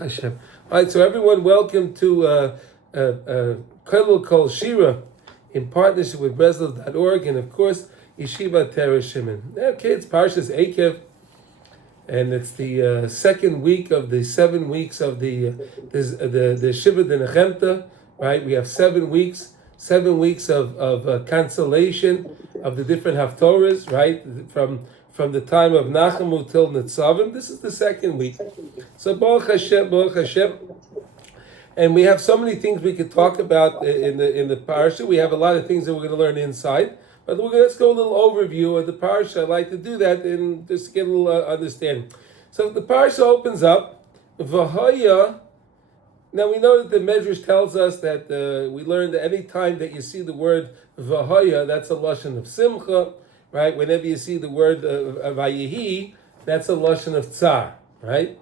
Hashem. All right, so everyone, welcome to Kollel Kol Shira in partnership with Breslov.org and, of course, Yeshiva Torah Shimon. Okay, it's Parshat Eikev, and it's the second week of the 7 weeks of the Shiva de Nechemta, right? We have 7 weeks, 7 weeks of cancellation of the different Haftorahs, right? From the time of Nachamu till Nitzavim. This is the second week. So Baruch Hashem, and we have so many things we could talk about in the parsha. We have a lot of things that we're going to learn inside, but let's go a little overview of the parsha. I'd like to do that and just get a little understanding. So the parsha opens up, V'haya. Now we know that the Medrash tells us that we learned that any time that you see the word V'haya, that's a lashon of Simcha, right? Whenever you see the word Vayehi, that's a lashon of Tsar, right?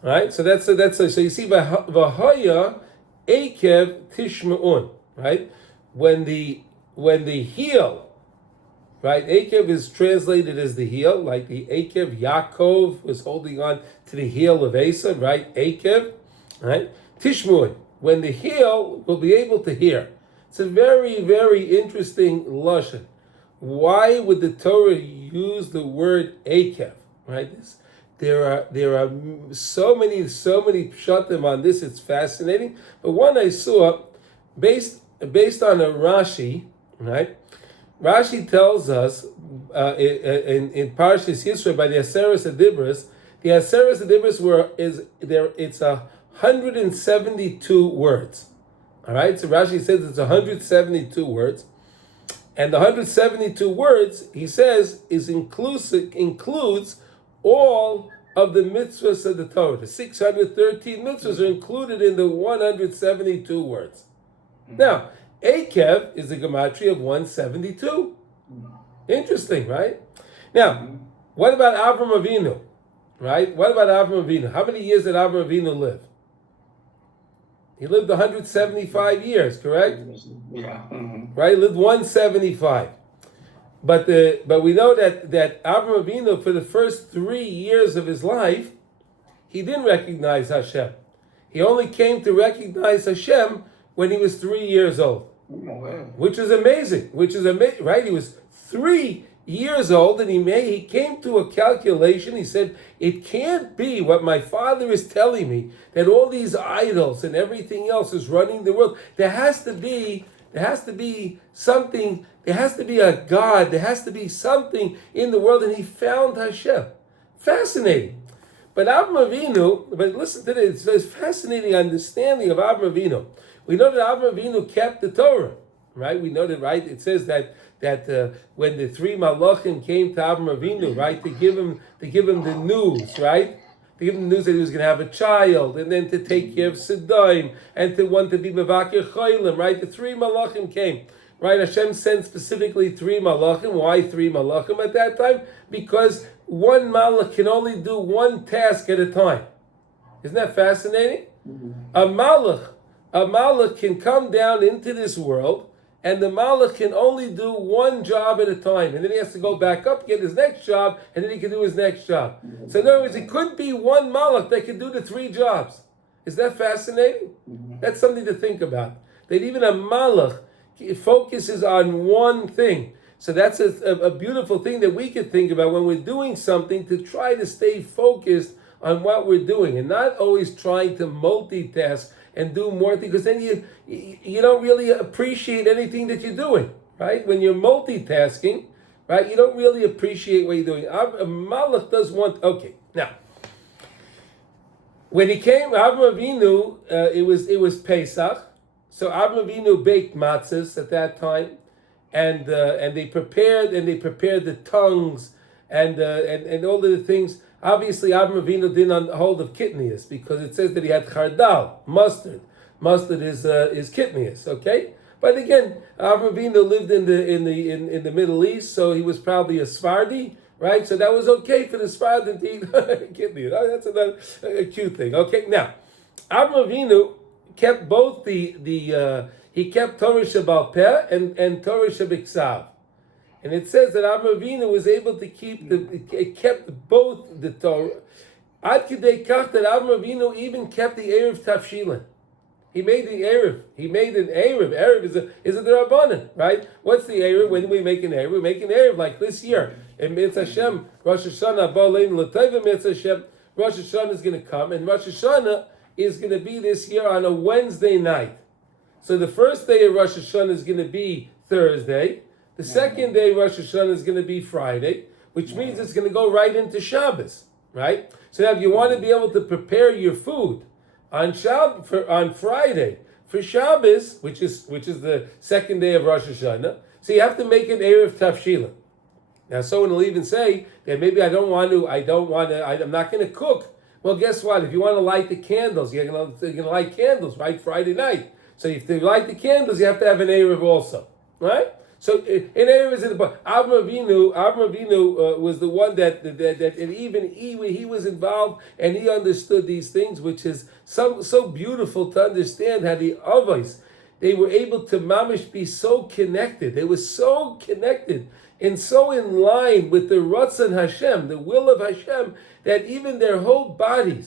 Right, so so you see V'haya Eikev Tishma'un, right? When the heel, right? Eikev is translated as the heel, like the Eikev Yaakov was holding on to the heel of Esav, right? Eikev, right? Tishma'un, when the heel will be able to hear. It's a very, very interesting lashon. Why would the Torah use the word Eikev, right? There are so many pshatim on this. It's fascinating. But one I saw, based on a Rashi, right? Rashi tells us in Parshas Yisro by the Aseres Adibros, the Aseres Adibros it's 172 words. All right. So Rashi says it's 172 words, and the 172 words he says includes all of the mitzvahs of the Torah. The 613 mitzvahs are included in the 172 words. Now, Eikev is the gematria of 172. Interesting, right? Now, what about Avram Avinu? Right? What about Avram Avinu? How many years did Avram Avinu live? He lived 175 years, correct? Yeah. Mm-hmm. Right? He lived 175. But we know that Avraham Avinu, for the first 3 years of his life, he didn't recognize Hashem. He only came to recognize Hashem when he was 3 years old, which is amazing. Right? He was 3 years old, and he came to a calculation. He said, "It can't be what my father is telling me, that all these idols and everything else is running the world. There has to be something. There has to be a God. There has to be something in the world." And he found Hashem. Fascinating. But listen to this. It's a fascinating understanding of Avraham Avinu. We know that Avraham Avinu kept the Torah, right? We know that, right? It says that when the 3 malachim came to Avraham Avinu, right, to give him the news, right? To give him the news that he was going to have a child, and then to take care of Siddim, and to want to be Mevakir Chaylim, right? The 3 malachim came, right? Hashem sent specifically 3 malachim. Why 3 malachim at that time? Because one malach can only do one task at a time. Isn't that fascinating? Mm-hmm. A malach can come down into this world, and the malach can only do one job at a time, and then he has to go back up, get his next job, and then he can do his next job. So in other words, it could be one malach that can do the 3 jobs. Is that fascinating? That's something to think about. That even a malach focuses on one thing. So that's a beautiful thing that we could think about when we're doing something, to try to stay focused on what we're doing and not always trying to multitask and do more things, because then you don't really appreciate anything that you're doing, right? When you're multitasking, right, you don't really appreciate what you're doing. A malach does want. Okay, now when he came, Avraham Avinu, it was Pesach, so Avraham Avinu baked matzahs at that time, and they prepared the tongues and all of the things. Obviously, Avraham Avinu didn't hold of kitnius, because it says that he had chardal, mustard. Mustard is kitnius, okay? But again, Avraham Avinu lived in the Middle East, so he was probably a Sephardi, right? So that was okay for the Sephardi to eat kitnius. Oh, that's another cute thing. Okay, now Avraham Avinu kept both he kept Torah Shebaal Peh and Torah Shebiksav. And it says that Avraham Avinu was able to kept both the Torah Ad Kidei Kach that Avraham Avinu even kept the Erev Tafshilin. He made the Erev. He made an Erev. Erev is a Derabanan, right? What's the Erev? When do we make an Erev? We make an Erev like this year. In Mitzvah Hashem, Rosh Hashanah, Ba'alein L'Tayva Mitzvah Hashem, Rosh Hashanah is going to come, and Rosh Hashanah is going to be this year on a Wednesday night. So the first day of Rosh Hashanah is going to be Thursday. The second day of Rosh Hashanah is going to be Friday, which means it's going to go right into Shabbos, right? So now if you want to be able to prepare your food on Friday for Shabbos, which is the second day of Rosh Hashanah, so you have to make an Erev Tafshila. Now someone will even say that maybe I'm not going to cook. Well, guess what? If you want to light the candles, you're going to light candles, right? Friday night. So if you light the candles, you have to have an Erev also, right? So in Erev is in the book. Avraham Avinu was the one that even he was involved and he understood these things, which is so beautiful to understand how the Avos, they were able to mamish be so connected. They were so connected and so in line with the Ratzon Hashem, the will of Hashem, that even their whole body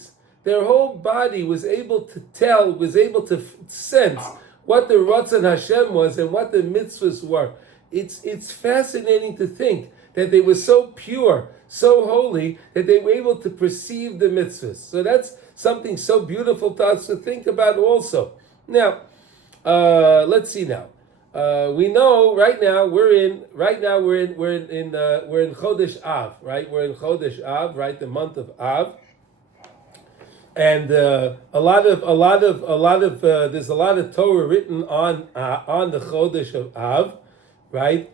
was able to sense what the Ratzon Hashem was and what the mitzvahs were. It's fascinating to think that they were so pure, so holy, that they were able to perceive the mitzvahs. So that's something so beautiful to us to think about also. Now, let's see now. We know right now we're in Chodesh Av, right? We're in Chodesh Av, right? The month of Av. And there's a lot of Torah written on the Chodesh of Av, right?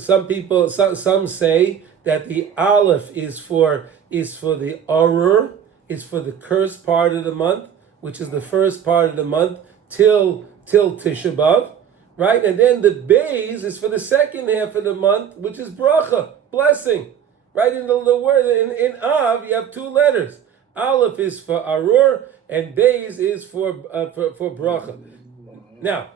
Some say that the Aleph is for the Arur, is for the cursed part of the month, which is the first part of the month till Tisha B'Av, right? And then the Beis is for the second half of the month, which is Bracha, blessing, right? In the word in Av, you have two letters. Aleph is for Arur, and Beis is for Bracha. Now,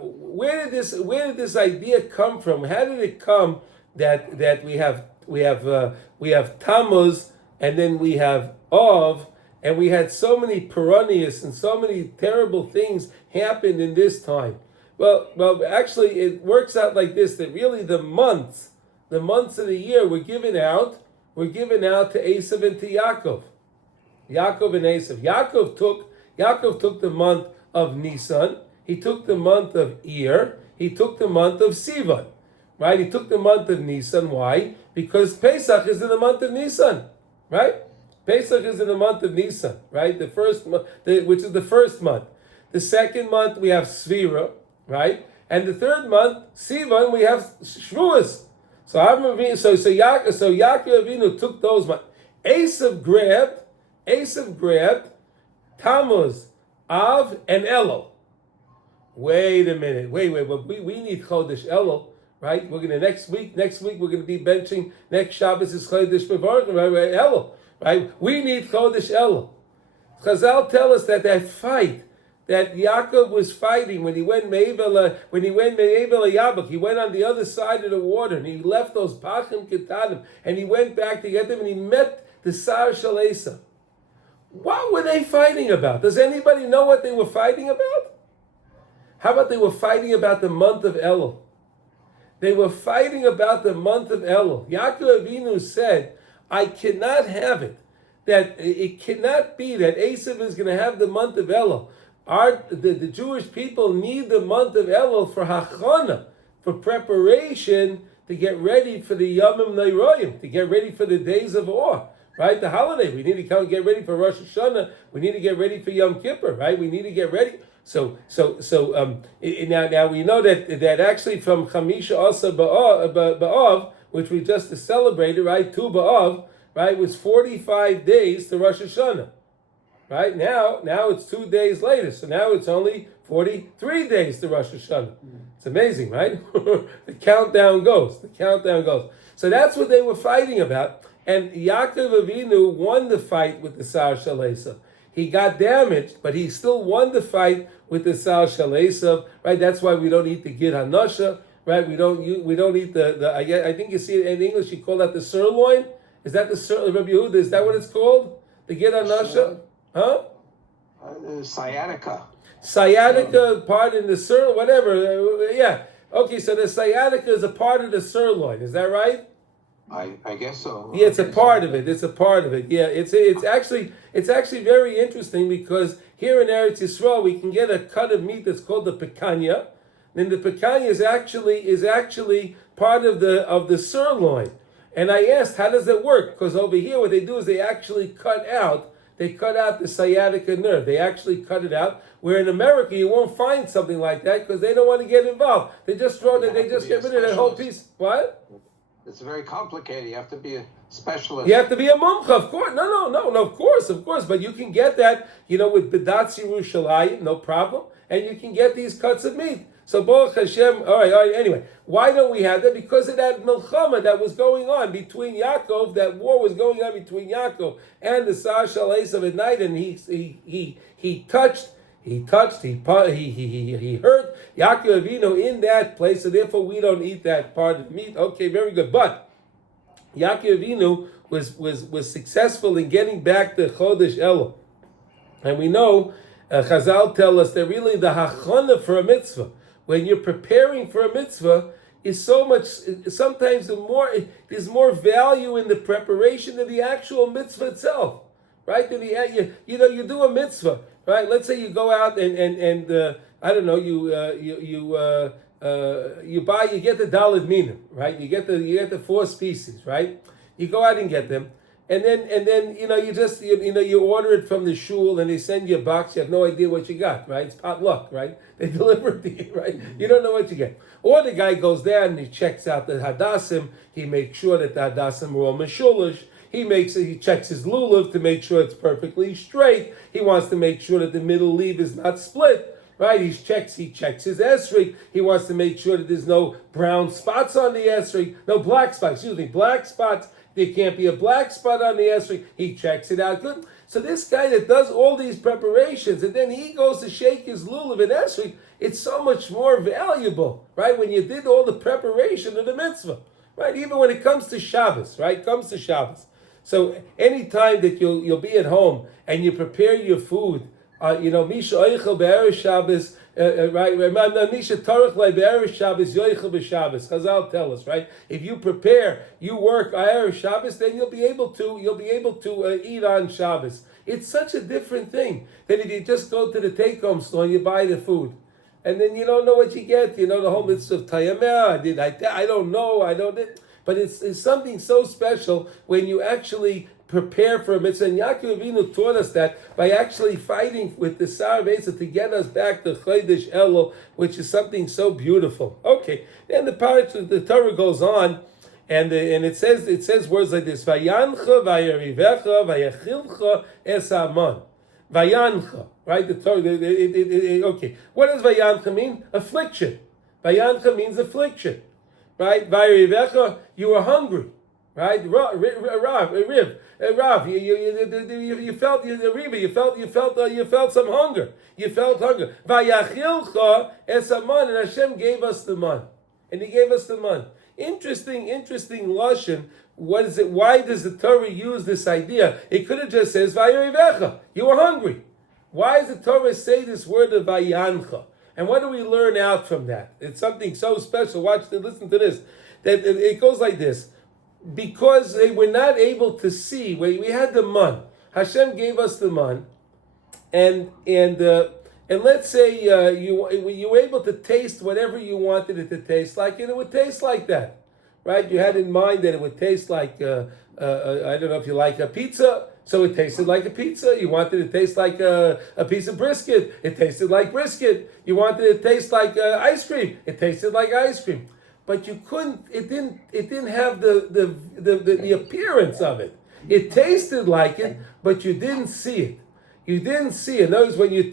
where did this idea come from? How did it come that we have Tammuz, and then we have Av, and we had so many perennials and so many terrible things happened in this time? Well, actually, it works out like this: that really the months of the year were given out to Esav and to Yaakov. Yaakov and Esav. Yaakov took the month of Nisan. He took the month of Iyar. He took the month of Sivan. Right? He took the month of Nisan. Why? Because Pesach is in the month of Nisan. Right? Pesach is in the month of Nisan. Right? The first month, which is the first month. The second month we have Svira. Right? And the third month, Sivan, we have Shavuos. So Yaakov Avinu took those months. Esav grabbed Tammuz, Av, and Elul. Wait a minute. Wait. We need Chodesh Elul, right? We're gonna next week we're gonna be benching. Next Shabbos is Chodesh Mevarim, right? Elul, right? We need Chodesh Elul. Chazal tell us that fight that Yaakov was fighting when he went Me'evel Yabok, he went on the other side of the water and he left those Pachim Ketanim and he went back to get them and he met the Sar Shel Esav. What were they fighting about? Does anybody know what they were fighting about? How about they were fighting about the month of Elul? They were fighting about the month of Elul. Yaakov Avinu said, I cannot have it. That it cannot be that Esav is going to have the month of Elul. The Jewish people need the month of Elul for hachana, for preparation to get ready for the Yomim Neiroyim, to get ready for the days of awe, right? The holiday. We need to get ready for Rosh Hashanah. We need to get ready for Yom Kippur, right? We need to get ready. So now we know that actually from Chamisha Asa Ba'av, which we just celebrated, right? Tu Ba'av, right, was 45 days to Rosh Hashanah. Right now it's 2 days later, so now it's only 43 days to Rosh Hashanah. It's amazing, right? The countdown goes. So that's what they were fighting about, and Yaakov Avinu won the fight with the Sar Shel Esav. He got damaged, but he still won the fight with the Sar Shel Esav. Right? That's why we don't eat the Gid Hanasha. Right? We don't eat the I think you see it in English. You call that the sirloin. Is that the Surah of Rabbi Yehuda? Is that what it's called? The Gid Anasha? Huh? Sciatica. Sciatica part in the sirloin, whatever. Yeah. Okay, so the sciatica is a part of the sirloin. Is that right? I guess so. Yeah, it's a part of it. It's a part of it. Yeah, it's actually very interesting because here in Eretz Yisrael we can get a cut of meat that's called the picanha. Then the picanha is actually part of the sirloin. And I asked, how does it work? Because over here, what they do is they actually cut out the sciatica nerve. They actually cut it out. Where in America, you won't find something like that because they don't want to get involved. They just throw it. They just get rid of that whole piece. What? It's very complicated. You have to be a specialist. You have to be a mumcha, of course. No, of course. But you can get that, with B'datz Yerushalayim, no problem. And you can get these cuts of meat. So Baruch Hashem, all right, anyway. Why don't we have that? Because of that milchama that was going on between Yaakov, that war was going on between Yaakov and the Sar Shal Esav at night, and he hurt Yaakov Avinu in that place, so therefore we don't eat that part of meat. Okay, very good. But Yaakov Avinu was successful in getting back the Chodesh Elul. And we know, Chazal tell us that really the hachana for a mitzvah, when you're preparing for a mitzvah, is so much. Sometimes there's more value in the preparation than the actual mitzvah itself, right? You do a mitzvah, right? Let's say you go out and I don't know, you get the daled minim, right? You get the 4 species, right? You go out and get them. And then you order it from the shul and they send you a box. You have no idea what you got, right? It's potluck, right? They deliver it to you, right? You don't know what you get. Or the guy goes there and he checks out the hadassim. He makes sure that the hadassim are all meshulish. He checks his lulav to make sure it's perfectly straight. He wants to make sure that the middle leaf is not split, right? He checks his esrog. He wants to make sure that there's no brown spots on the esrog, no black spots. Black spots. There can't be a black spot on the esrog. He checks it out good. So this guy that does all these preparations and then he goes to shake his lulav and esrog, it's so much more valuable, right? When you did all the preparation of the mitzvah, right? Even when it comes to Shabbos, right? So any time that you'll be at home and you prepare your food, Misha Oichel Be'erev Shabbos, right? Misha Tarach Lai Be'erev Shabbos Yoichel B'Shabbos. Chazal tell us, right? If you prepare, you work Erev Shabbos, then you'll be able to eat on Shabbos. It's such a different thing than if you just go to the take-home store and you buy the food. And then you don't know what you get. The whole mitzvah of Tayameh. I don't know. But it's something so special when you actually prepare for a mitzvah. And Yaakov Avinu taught us that by actually fighting with the Sar Vesa to get us back to Chodesh Elul, which is something so beautiful. Okay, then the Torah goes on, and it says words like this: Vayancha vayarivecha vayachilcha es aman. Vayancha, right? The Torah. Okay, what does Vayancha mean? Affliction. Vayancha means affliction, right? Vayarivecha, you were hungry. Right, Rav, you felt some hunger. You felt hunger. Vayachilcha es aman, and Hashem gave us the man, and He gave us the man. Interesting lashon. What is it? Why does the Torah use this idea? It could have just says vayarivecha. You were hungry. Why does the Torah say this word of vayancha? And what do we learn out from that? It's something so special. Listen to this. That it goes like this. Because they were not able to see, we had the man. Hashem gave us the man, and let's say you were able to taste whatever you wanted it to taste like, and it would taste like that, right? You had in mind that it would taste like I don't know if you like a pizza, so it tasted like a pizza. You wanted it to taste like a piece of brisket, it tasted like brisket. You wanted it to taste like ice cream, it tasted like ice cream. But you couldn't. It didn't have the appearance of it. It tasted like it, but you didn't see it. You didn't see it. Notice when you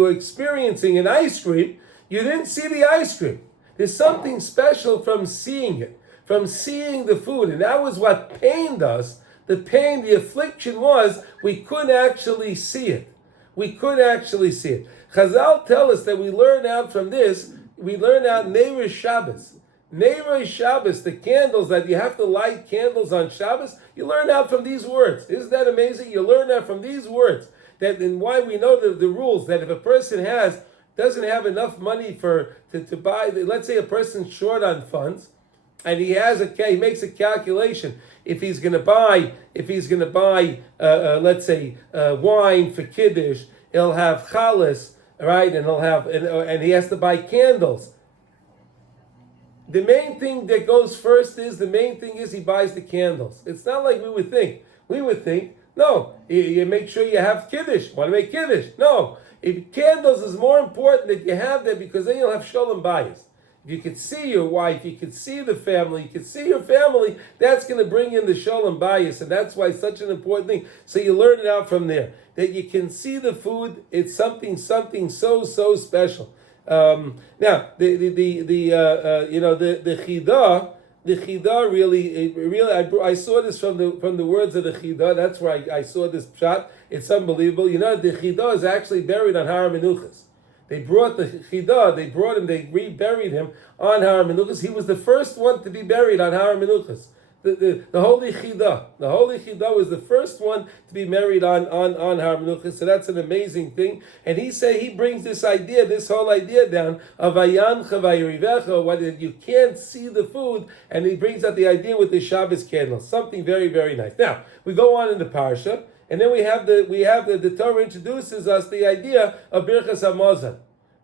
were experiencing an ice cream, you didn't see the ice cream. There's something special from seeing it, from seeing the food, and that was what pained us. The affliction was we couldn't actually see it. Chazal tell us that we learn out from this. We learn out Neiros Shabbos. Neirei Shabbos, the candles that you have to light candles on Shabbos, you learn out from these words. Isn't that amazing? You learn that from these words. And why we know the rules, that if a person doesn't have enough money to buy, let's say a person's short on funds, and he makes a calculation. If he's going to buy, let's say wine for kiddush, he'll have chalas, right? And and he has to buy candles. The main thing that goes first is he buys the candles. It's not like we would think. We would think, no, you make sure you have kiddush. Want to make kiddush? No. If candles is more important that you have that, because then you'll have shalom bayis. If you could see your wife, you could see the family, you could see your family, that's going to bring in the shalom bayis, and that's why it's such an important thing. So you learn it out from there. That you can see the food, it's something so special. Now the chidah really I saw this from the words of the chidah. That's where I saw this shot. It's unbelievable. The chidah is actually buried on Har Menuchas. They brought the chidah. They reburied him on Har Menuchas. He was the first one to be buried on Har Menuchas. The holy chidah. The holy chidah was the first one to be married on Har Menuchas. So that's an amazing thing. And he brings this whole idea down of ayan chavayirivecha, whether you can't see the food, and he brings out the idea with the Shabbos candles. Something very, very nice. Now we go on in the parsha, and then we have the Torah introduces us the idea of Birchas Hamazon.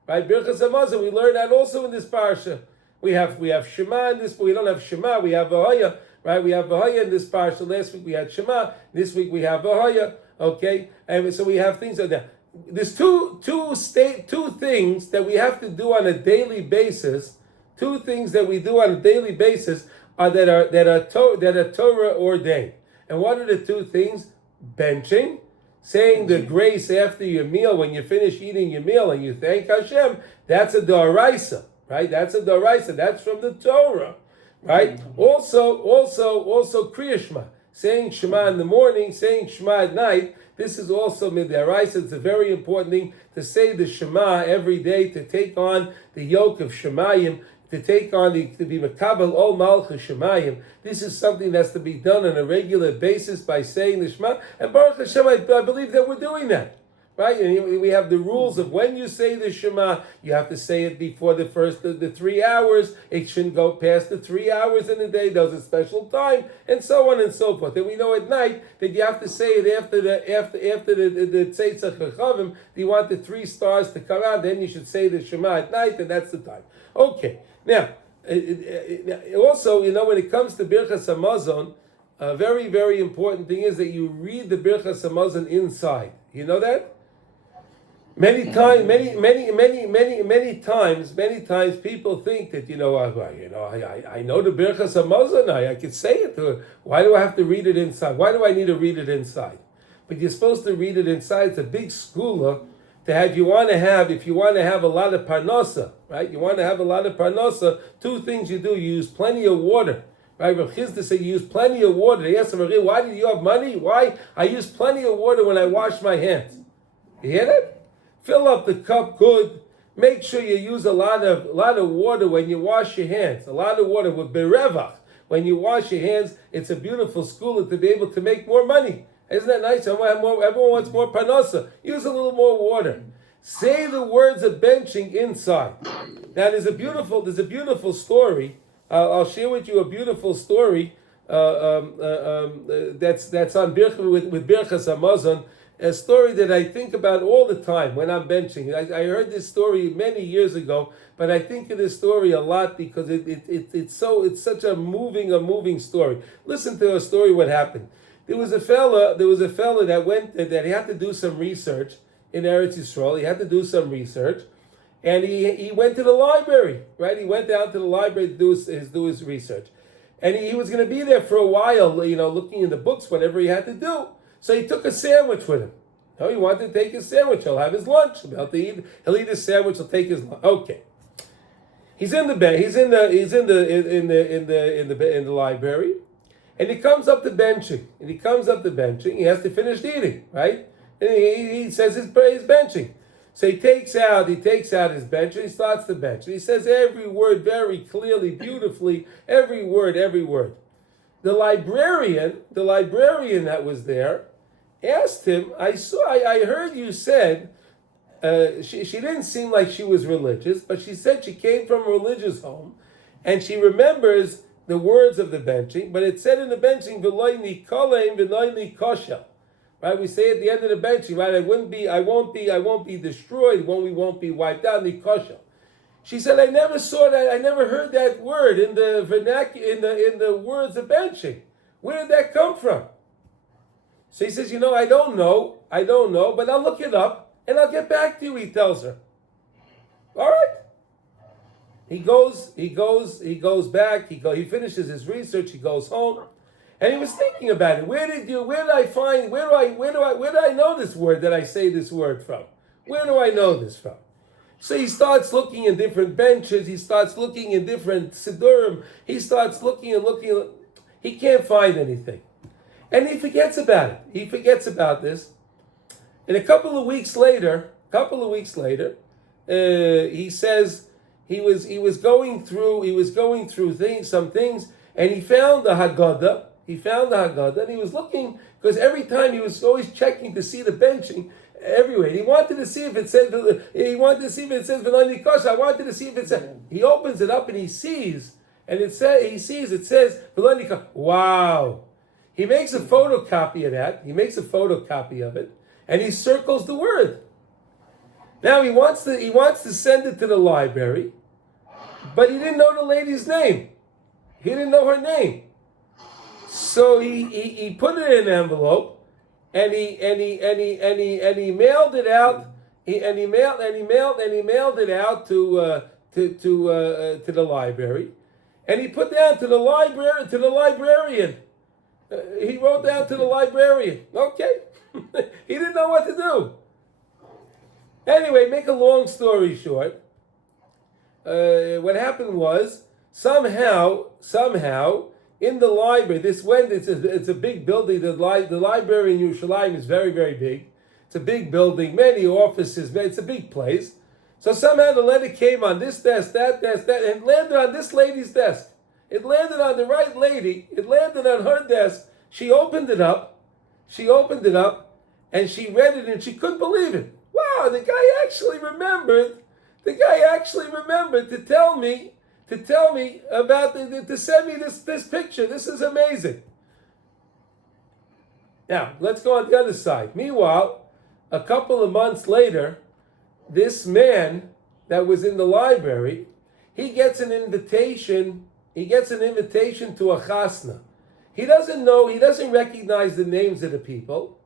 Right, Birchas Hamazon. We learn that also in this parsha. We have Shema in this, but we don't have Shema. We have Vahaya. Right, we have Vahaya in this parsha. Last week we had Shema. This week we have Vahaya. Okay, and so we have things like that. There's two things that we have to do on a daily basis. Two things that we do on a daily basis that are Torah ordained. And what are the two things? Benching, saying the grace after your meal when you finish eating your meal and you thank Hashem. That's a d'oraisa, right? That's a d'oraisa. That's from the Torah. Right? Also Kriya Shema, saying Shema in the morning, saying Shema at night. This is also mid'oraisa. It's a very important thing to say the Shema every day, to take on the yoke of Shemayim, to be Makabel Ol Malchus Shemayim. This is something that's to be done on a regular basis by saying the Shema. And Baruch Hashem, I believe that we're doing that. Right, and we have the rules of when you say the Shema, you have to say it before the 3 hours. It shouldn't go past the 3 hours in the day. There's a special time, and so on and so forth. And we know at night that you have to say it after the Tzeitzach Chachavim. You want the 3 stars to come out, then you should say the Shema at night, and that's the time. Okay, now also, when it comes to Birchas Hamazon, a very, very important thing is that you read the Birchas Hamazon inside. You know that? Many times, people think that I know the Birchas Hamazon. I can say it. Why do I have to read it inside? Why do I need to read it inside? But you're supposed to read it inside. It's a big skula to have. If you want to have a lot of parnasa, right? You want to have a lot of parnasa. 2 things you do: you use plenty of water. Right? Rav Chizda said you use plenty of water. They asked him, why do you have money? Why? I use plenty of water when I wash my hands. You hear that? Fill up the cup good. Make sure you use a lot of water when you wash your hands. A lot of water with berevach. When you wash your hands, it's a beautiful school to be able to make more money. Isn't that nice? Everyone wants more parnasa. Use a little more water. Say the words of benching inside. Now there's a beautiful story. I'll share with you a beautiful story that's on with Birchas Hamazon. A story that I think about all the time when I'm benching. I heard this story many years ago, but I think of this story a lot because it's such a moving story. Listen to a story. What happened? There was a fella that he had to do some research in Eretz Yisrael. He had to do some research, and he went to the library. Right? He went down to the library to do his research, and he was going to be there for a while. Looking in the books, whatever he had to do. So he took a sandwich with him. No, he wanted to take his sandwich. He'll have his lunch. He'll eat his sandwich. He'll take his lunch. Okay. He's in the library, and he comes up to benching. He has to finish eating, right? And he says he's benching. So he takes out his bench and he starts the bench. And he says every word very clearly, beautifully, every word. The librarian that was there asked him, I heard you said, she didn't seem like she was religious, but she said she came from a religious home, and she remembers the words of the benching, but it said in the benching, V'loi nikolem v'loi nikoshel. Right, we say at the end of the benching, right? I won't be destroyed. We won't be wiped out. Nikoshel. She said, I never saw that. I never heard that word in the vernacular, in the words of benching. Where did that come from? So he says, I don't know, but I'll look it up and I'll get back to you. He tells her. All right. He goes back. He finishes his research. He goes home. And he was thinking about it. Where did I know this word that I say this word from? Where do I know this from? So he starts looking in different benches. He starts looking in different sidurim. He starts looking. He can't find anything. And he forgets about it. He forgets about this. And a couple of weeks later, he says he was going through some things, and he found the Haggadah. And he was looking, because every time he was always checking to see the benching everywhere. He wanted to see if it said V'nai Nikosh. I wanted to see if it said. He opens it up and he sees, it says V'nai Nikosh. Wow! He makes a photocopy of that. He makes a photocopy of it, and he circles the word. Now he wants to send it to the library, but he didn't know the lady's name. He didn't know her name. So he put it in an envelope, and he mailed it out. He mailed it out to the library, and he put down to the librarian. He wrote down to the librarian. Okay, he didn't know what to do. Anyway, make a long story short, what happened was somehow in the library, it's a big building. The library in Yerushalayim is very, very big. It's a big building, many offices. It's a big place. So somehow the letter came on this desk, that, and landed on this lady's desk. It landed on the right lady. It landed on her desk. She opened it up, and she read it, and she couldn't believe it. Wow, the guy actually remembered to tell me about to send me this picture. This is amazing. Now, let's go on the other side. Meanwhile, a couple of months later, this man that was in the library, he gets an invitation to a chasna. He doesn't recognize the names of the people,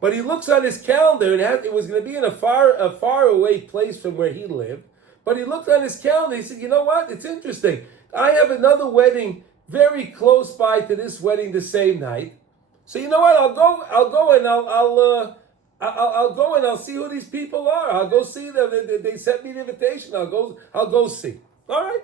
but he looks on his calendar, and it was going to be in a far away place from where he lived. But he looked on his calendar. He said, "You know what? It's interesting. I have another wedding very close by to this wedding the same night. So you know what? I'll go and I'll see who these people are. I'll go see them. They sent me the invitation. I'll go see. All right."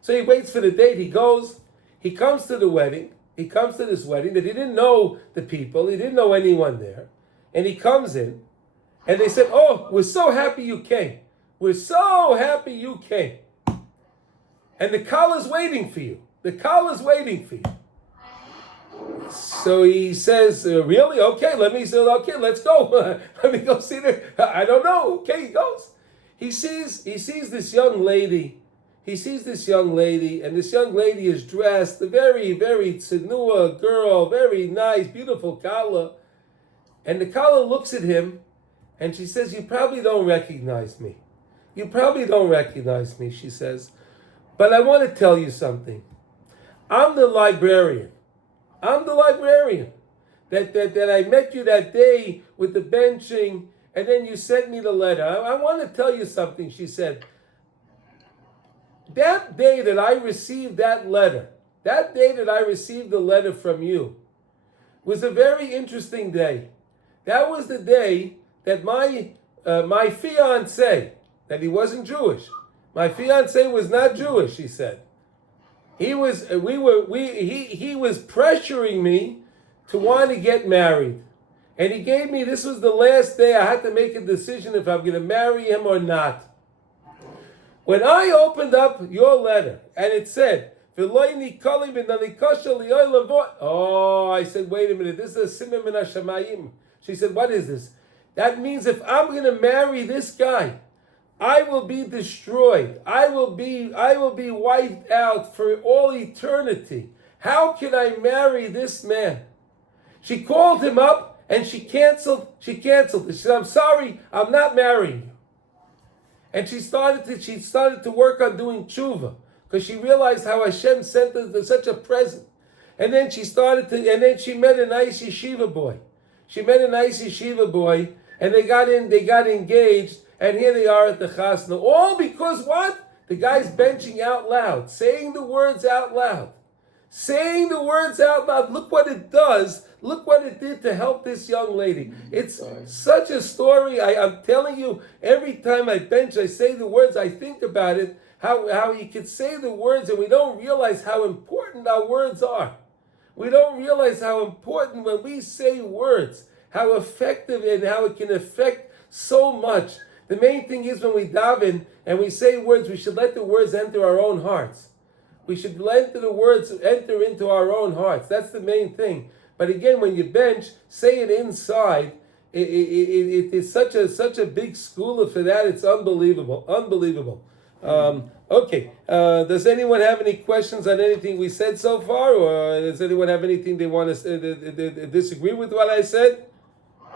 So he waits for the date. He goes. He comes to the wedding. He comes to this wedding that he didn't know the people. He didn't know anyone there. And he comes in, and they said, "Oh, we're so happy you came. We're so happy you came. And the kallah is waiting for you. The kallah is waiting for you." So he says, "Really? Okay, let's go. Let me go see the, I don't know." Okay, he goes. He sees this young lady. And this young lady is dressed, a very, very tzenua girl, very nice, beautiful kallah. And the kallah looks at him, and she says, "You probably don't recognize me. She says, "but I want to tell you something. I'm the librarian that I met you that day with the benching, and then you sent me the letter. I want to tell you something," she said. "That day that I received the letter from you, was a very interesting day. That was the day that my fiancé, that he wasn't Jewish. My fiancé was not Jewish," she said. He was pressuring me to want to get married. And he gave me, this was the last day I had to make a decision if I'm going to marry him or not. When I opened up your letter and it said, oh, I said, wait a minute, this is a simon min hashamayim. She said, what is this? That means if I'm going to marry this guy, I will be destroyed. I will be wiped out for all eternity. How can I marry this man? She called him up and she canceled. She said, I'm sorry, I'm not marrying you. And she started to work on doing tshuva because she realized how Hashem sent her such a present. And then she met a nice yeshiva boy. And they got engaged, and here they are at the chasna. All because what? The guy's benching out loud, saying the words out loud. Look what it does. Look what it did to help this young lady. It's such a story. I'm telling you, every time I bench, I say the words, I think about it, how you could say the words and we don't realize how important our words are. We don't realize how important when we say words, how effective and how it can affect so much. The main thing is when we daven and we say words, we should let the words enter our own hearts. We should let the words enter into our own hearts. That's the main thing. But again, when you bench, say it inside. It is such a big schooler for that. It's unbelievable. Okay. Does anyone have any questions on anything we said so far, or does anyone have anything they want to disagree with what I said?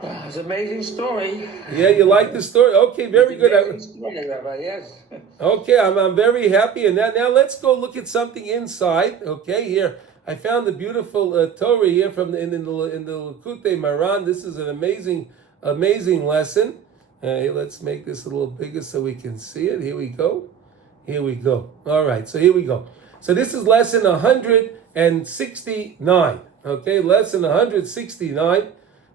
It's an amazing story. Yeah, you like the story? Okay, very good. Amazing story, Rabbi, yes. Okay, I'm very happy. And now let's go look at something inside. Okay, here. I found the beautiful Torah here from in the Likutey Moharan. This is an amazing lesson. Let's make this a little bigger so we can see it. Here we go. All right, so here we go. So this is lesson 169. Okay, lesson 169.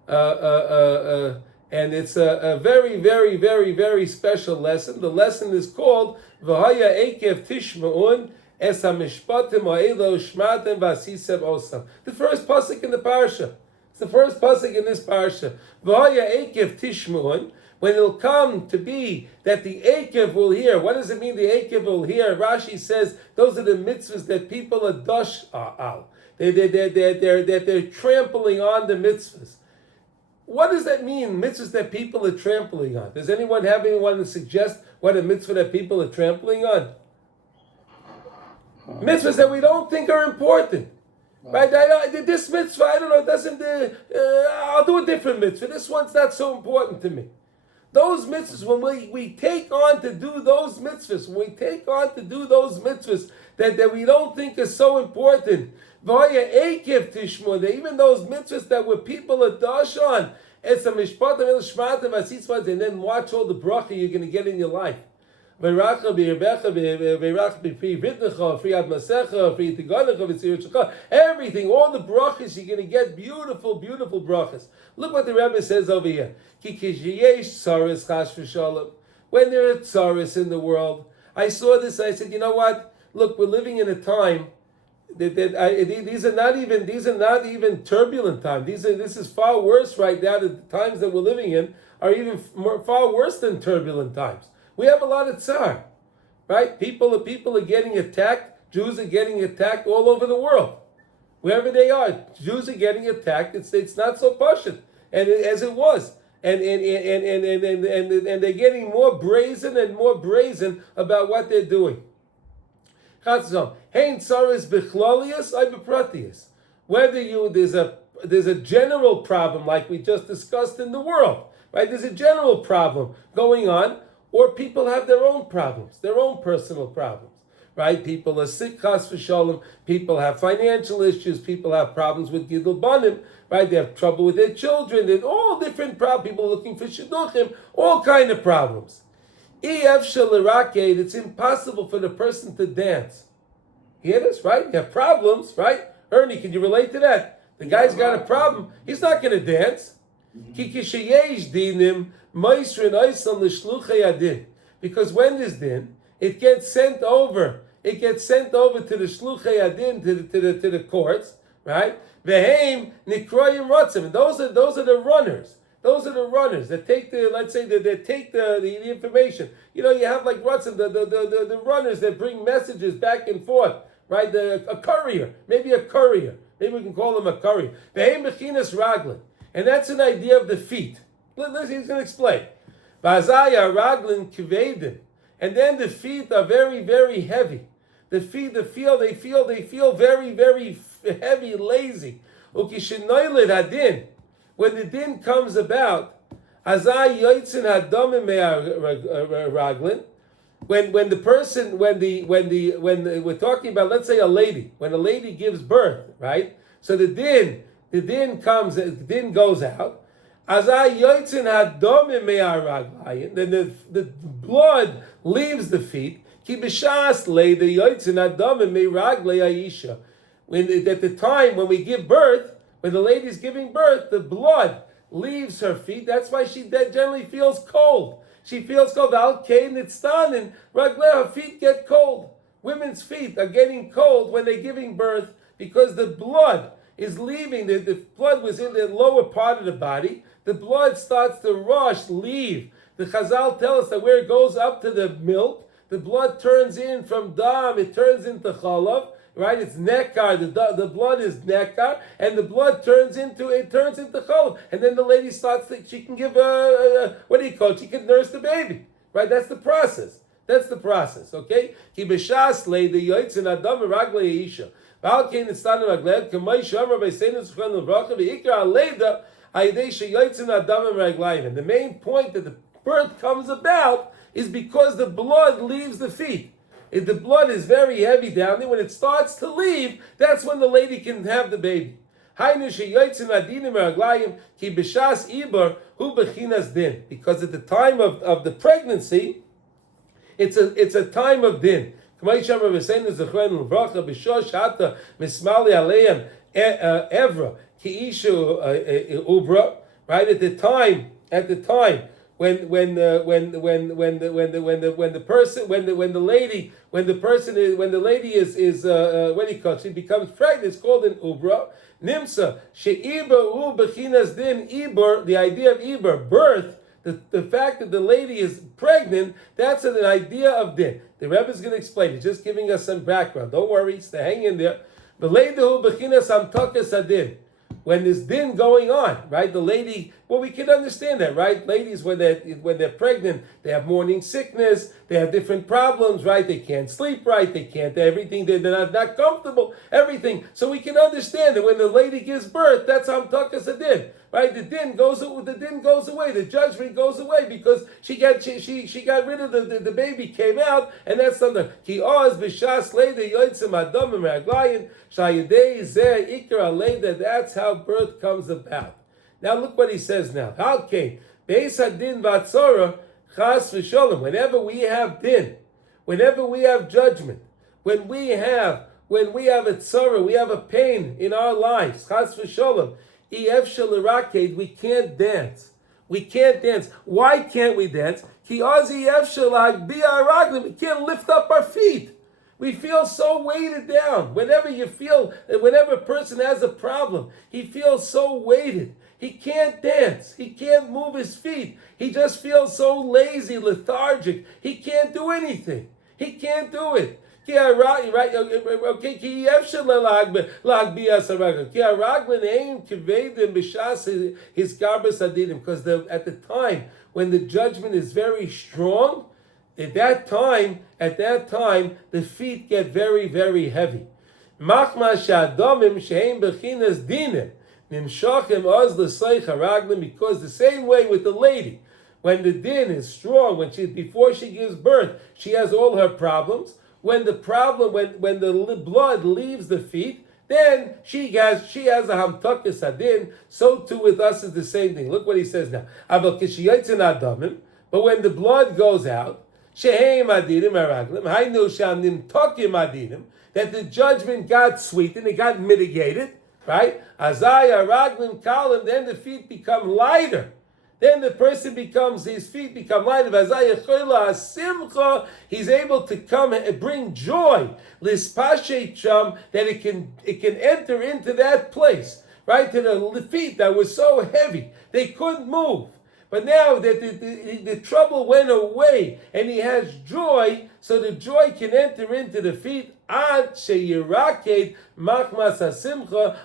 And it's a very, very, very, very special lesson. The lesson is called V'haya Eikev Tishma'un Es HaMishpatim Ha'elo Shmatem V'asisem Osam. The first pasuk in the parsha. It's the first pasuk in this parsha. V'haya Eikev Tishma'un. When it'll come to be that the Eikev will hear. What does it mean the Eikev will hear? Rashi says those are the mitzvahs that people are dosh al. They're trampling on the mitzvahs. What does that mean, mitzvahs that people are trampling on? Does anyone to suggest what a mitzvah that people are trampling on? Mitzvahs that we don't think are important. Right? This mitzvah, I don't know, doesn't, I'll do a different mitzvah. This one's not so important to me. Those mitzvahs, when we take on to do those mitzvahs, that we don't think are so important, even those mitzvahs that were people are dash on, and then watch all the bracha you're going to get in your life. Everything, all the brachas you're going to get, beautiful, beautiful brachas. Look what the Rebbe says over here. When there are tsaris in the world, I saw this, I said, you know what? Look, we're living in a time these are not even turbulent times. This is far worse right now. The times that we're living in are even far worse than turbulent times. We have a lot of tsar, right? People are getting attacked. Jews are getting attacked all over the world, wherever they are. Jews are getting attacked. It's not so pashut, and as it was, and they're getting more brazen and more brazen about what they're doing. Whether there's a general problem like we just discussed in the world, right? There's a general problem going on, or people have their own problems, their own personal problems, right? People are sick, chas v'sholem. People have financial issues. People have problems with gidul banim, right? They have trouble with their children. There's all different problems. People looking for shidduchim, all kind of problems. It's impossible for the person to dance. Hear this, right? You have problems, right? Ernie, can you relate to that? The guy's got a problem. He's not going to dance. Because when there's din, it gets sent over. It gets sent over to the shluchei adin, to the courts, right? Veheim nikroyim rotzim. Those are the runners. Those are the runners that take the, let's say, that take the information. You know, you have like rotzim, the runners that bring messages back and forth, right? A courier, maybe a courier. Maybe we can call him a courier. Veheim bechinas raglin. And that's an idea of the feet. Listen, he's going to explain. Vazaya raglin kivedim. And then the feet are very, very heavy. The feet, they feel very, very heavy, lazy. Ukishinoilid hadin. When the din comes about, azay yoitzin hadomim raglin. When we're talking about, let's say a lady, when a lady gives birth, right? So the din goes out. Azay yoitzin hadomim me'araglayin. Then the blood leaves the feet. Ki b'shas le the yoitzin hadomim me'raglei aisha. At the time when we give birth, when the lady's giving birth, the blood leaves her feet. That's why she generally feels cold. She feels cold. Al kain itztanin raglei, her feet get cold. Women's feet are getting cold when they're giving birth because the blood is leaving. The blood was in the lower part of the body. The blood starts to leave. The Chazal tell us that where it goes up to the milk, the blood turns in from dam, it turns into chalav, right? It's nekar. The blood is nekar, and the blood turns into chalav. And then the lady she can give she can nurse the baby, right? That's the process. Okay? Ki b'shas le the yoitzin adam raglei isha. V'al kein itztanim raglei k'may shamar b'seinu zchon l'vracha v'ikar aleida ayidei sheyoitzin adam raglayim. And the main point that the birth comes about is because the blood leaves the feet. If the blood is very heavy down there, when it starts to leave, that's when the lady can have the baby. Because at the time of the pregnancy, it's a time of din. Right? At the time when the lady she becomes pregnant, it's called an ubra. Nimsa she'iber u bechinas din iber. The idea of iber, birth, the fact that the lady is pregnant, that's an idea of din. The Rebbe is going to explain. He's just giving us some background. Don't worry, hang in there. V'leidahu bechinas hamtakas adin. When there's din going on, right? The lady, well, we can understand that, right? Ladies, when they're pregnant, they have morning sickness, they have different problems, right? They can't sleep right, they can't everything, they're not comfortable, everything. So we can understand that when the lady gives birth, that's how takas a din, right? The din goes away, the judgment goes away because she got rid of the baby came out, and that's something. Ki oz b'shas leida yoitzim adam meraglayin shayidei zeh ikar aleida. That's how birth comes about. Now look what he says now. How came beis hadin v'atzora chas v'sholem? Whenever we have din, whenever we have judgment, when we have a tzara, we have a pain in our lives, chas v'sholem, ef shel we can't dance. We can't dance. Why can't we dance? Ki ozi ef shel raglim. We can't lift up our feet. We feel so weighted down. Whenever a person has a problem, he feels so weighted. He can't dance. He can't move his feet. He just feels so lazy, lethargic. He can't do anything. He can't do it. Because at the time when the judgment is very strong, at that time, the feet get very, very heavy. Because the same way with the lady, when the din is strong, before she gives birth, she has all her problems. When the blood leaves the feet, then she has a hamtakas adin. So too with us is the same thing. Look what he says now. But when the blood goes out, that the judgment got sweetened, it got mitigated, right? Then the feet become lighter. then the person his feet become light. He's able to come and bring joy, that it can enter into that place, right? To the feet that were so heavy, they couldn't move. But now that the trouble went away and he has joy, so the joy can enter into the feet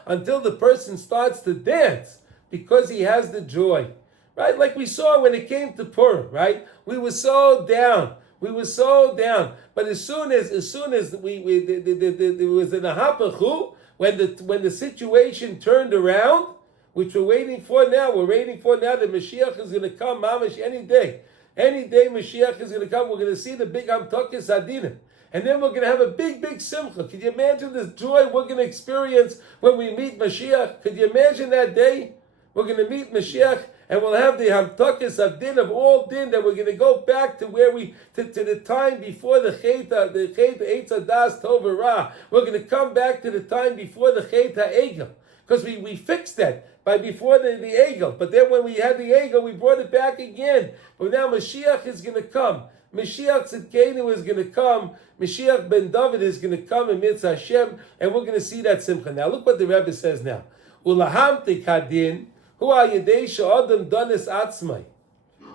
until the person starts to dance because he has the joy. Right? Like we saw when it came to Purim, right? We were so down. But as soon as we there was an ahapachu, when the situation turned around, which we're waiting for now. We're waiting for now that Mashiach is going to come, mamash, any day. Any day Mashiach is going to come. We're going to see the big Hamtokes Adinim. And then we're going to have a big, big simcha. Could you imagine this joy we're going to experience when we meet Mashiach? Could you imagine that day? We're going to meet Mashiach and we'll have the Hamtokes Adin of all din, that we're going to go back to where to the time before the Chet Eitz Adas Tov Ra. We're going to come back to the time before the Chet Eikev. Because we fixed that by before the Egel. But then when we had the Egel, we brought it back again. But now Mashiach is going to come. Mashiach Tzidkenu is going to come. Mashiach Ben David is going to come in Mitzvah Hashem. And we're going to see that simcha. Now look what the Rebbe says now. Ulahamtik hadin, hu ayedei she'adam danis atzmai.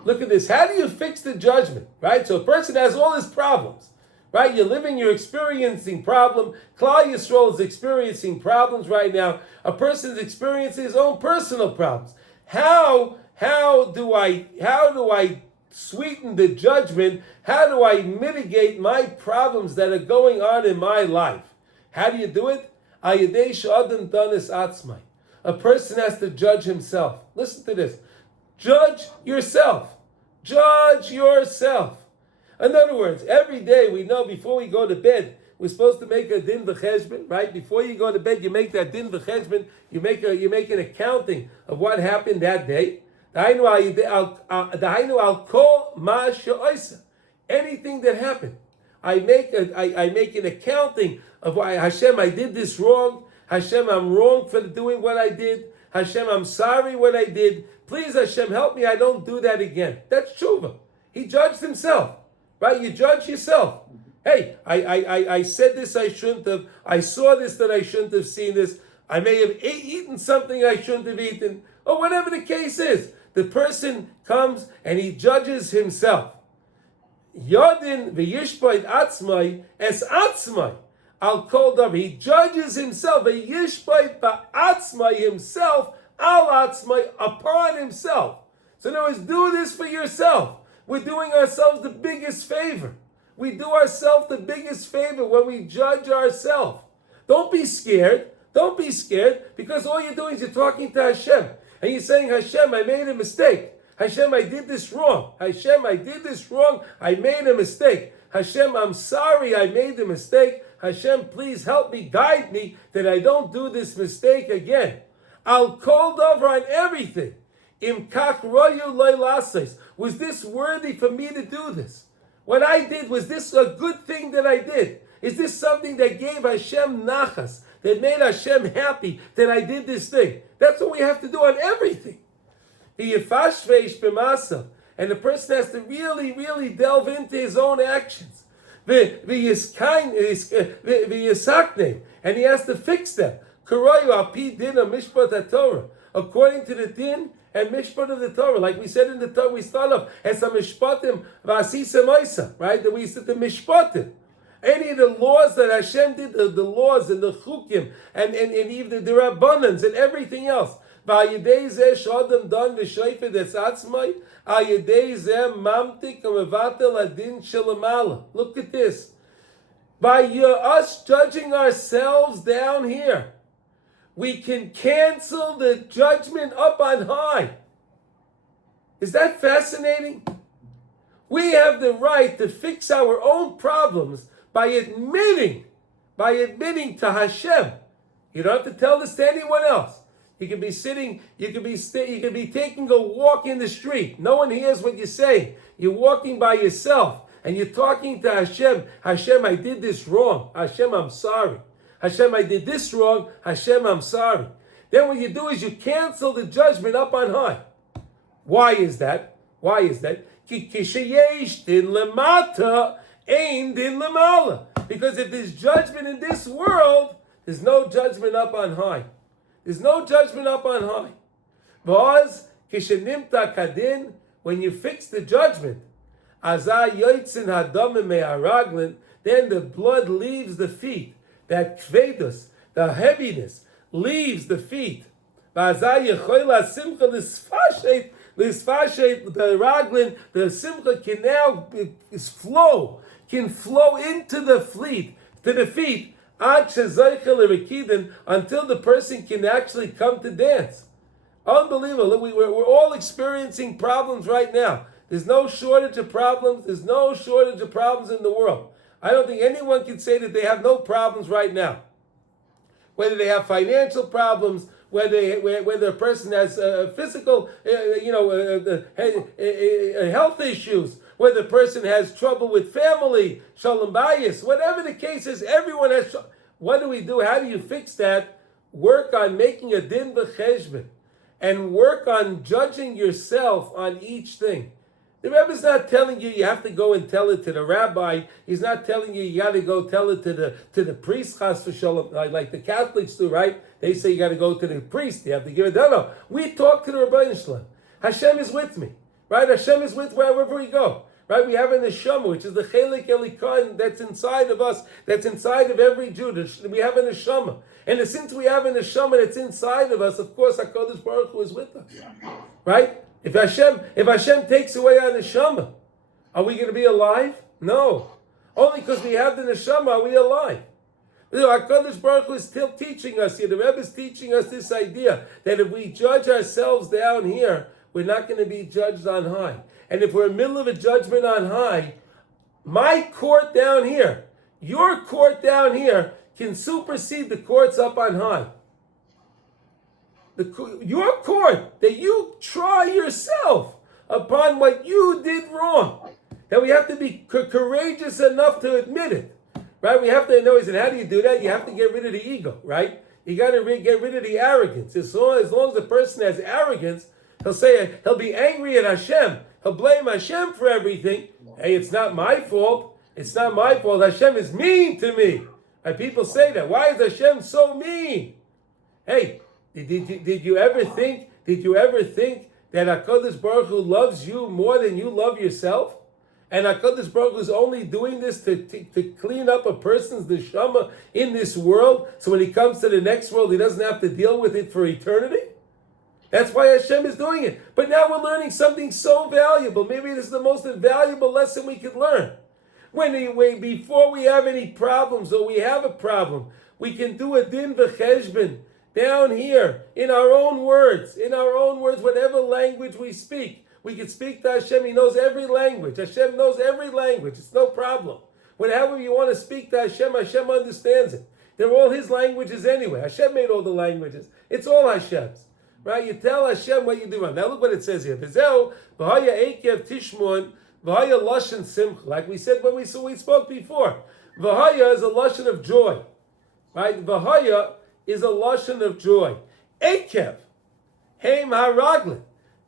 Look at this. How do you fix the judgment? Right? So a person has all his problems. Right? You're experiencing problem. Klal Yisrael is experiencing problems right now. A person is experiencing his own personal problems. How do I sweeten the judgment? How do I mitigate my problems that are going on in my life? How do you do it? Ayedei she'adam danis atzmai. A person has to judge himself. Listen to this. Judge yourself. Judge yourself. In other words, every day we know before we go to bed, we're supposed to make a din v'cheshbon, right? Before you go to bed, you make that din v'cheshbon. You make an accounting of what happened that day. Dahainu al kol ma she'oisa. Anything that happened, I make an accounting of why Hashem, I did this wrong. Hashem, I'm wrong for doing what I did. Hashem, I'm sorry what I did. Please, Hashem, help me. I don't do that again. That's tshuva. He judged himself. Right? You judge yourself. Hey, I said this I shouldn't have. I saw this that I shouldn't have seen this. I may have eaten something I shouldn't have eaten. Or whatever the case is. The person comes and he judges himself. Yodin v'yishpoid atzmai es atzmai al kol davar. He judges himself. V'yishpoid ba'atzmai himself al atzmai upon himself. So in other words, do this for yourself. We're doing ourselves the biggest favor. We do ourselves the biggest favor when we judge ourselves. Don't be scared. Don't be scared, because all you're doing is you're talking to Hashem. And you're saying, Hashem, I made a mistake. Hashem, I did this wrong. Hashem, I did this wrong. I made a mistake. Hashem, I'm sorry I made the mistake. Hashem, please help me, guide me, that I don't do this mistake again. I'll call over on everything. Im kach royu loy. Was this worthy for me to do this? What I did, was this a good thing that I did? Is this something that gave Hashem nachas, that made Hashem happy that I did this thing? That's what we have to do on everything. And the person has to really, really delve into his own actions. And he has to fix them. According to the din and mishpat of the Torah. Like we said in the Torah, we start off as a mishpatim v'asisa moisa, right? That we said the mishpatim. Any of the laws that Hashem did, the laws and the chukim, and even the rabbanans and everything else. V'ayidei zeh shodem dan v'shoifed es atzmai, ayidei zeh mamtik u'mevatel adin shelamala. Look at this. By us judging ourselves down here, we can cancel the judgment up on high. Is that fascinating? We have the right to fix our own problems by admitting to Hashem. You don't have to tell this to anyone else. You can be sitting, you can be taking a walk in the street. No one hears what you're saying. You're walking by yourself and you're talking to Hashem. Hashem, I did this wrong. Hashem, I'm sorry. Hashem, I did this wrong. Hashem, I'm sorry. Then what you do is you cancel the judgment up on high. Why is that? Why is that? Ki kisheyesh din lemata ein din lemala. Because if there's judgment in this world, there's no judgment up on high. There's no judgment up on high. V'oz kishenimta kadin, when you fix the judgment, azah yoitzin hadamim me'araglin, then the blood leaves the feet. That kvedus, the heaviness, leaves the feet. V'azah yechoyla simcha lisfashet, the raglin, the simcha can now can flow into the feet, until the person can actually come to dance. Unbelievable. Look, we're all experiencing problems right now. There's no shortage of problems. There's no shortage of problems in the world. I don't think anyone can say that they have no problems right now. Whether they have financial problems, whether a person has physical, health issues, whether a person has trouble with family, shalom bayis, whatever the case is, everyone has. What do we do? How do you fix that? Work on making a din v'cheshbon, and work on judging yourself on each thing. The Rebbe's not telling you have to go and tell it to the rabbi. He's not telling you got to go tell it to the priest, chas v'sholom, like the Catholics do, right? They say you got to go to the priest. You have to give it. No. We talk to the Rebbeinu Shalom. Hashem is with me, right? Hashem is with wherever we go, right? We have a neshama, which is the chelik elikan that's inside of us, that's inside of every Jew. We have a neshama, and since we have a neshama that's inside of us, of course, HaKadosh Baruch Hu is with us, right? If Hashem takes away our neshama, are we going to be alive? No. Only because we have the neshama are we alive. HaKadosh Baruch Hu is still teaching us here. The Rebbe is teaching us this idea that if we judge ourselves down here, we're not going to be judged on high. And if we're in the middle of a judgment on high, my court down here, your court down here, can supersede the courts up on high. Your court, that you try yourself upon what you did wrong. That we have to be courageous enough to admit it. Right? We have to know, and how do you do that? You have to get rid of the ego, right? You got to get rid of the arrogance. As long as the person has arrogance, he'll be angry at Hashem. He'll blame Hashem for everything. Hey, it's not my fault. It's not my fault. Hashem is mean to me. And people say that. Why is Hashem so mean? Hey, did you ever think that HaKadosh Baruch Hu loves you more than you love yourself? And HaKadosh Baruch Hu is only doing this to clean up a person's neshama in this world, so when he comes to the next world, he doesn't have to deal with it for eternity? That's why Hashem is doing it. But now we're learning something so valuable. Maybe this is the most valuable lesson we could learn. Before we have any problems, or we have a problem, we can do a din v'cheshbon down here in our own words, whatever language we speak. We can speak to Hashem. He knows every language. Hashem knows every language. It's no problem. Whatever you want to speak to Hashem, Hashem understands it. They're all His languages anyway. Hashem made all the languages. It's all Hashem's. Right? You tell Hashem what you do wrong. Now look what it says here. V'zeu b'haya Eikev tishmon v'haya lashon simcha. Like we said when we spoke before. V'haya is a lashon of joy. Right? V'haya is a lashon of joy. Eikev, heim haraglin.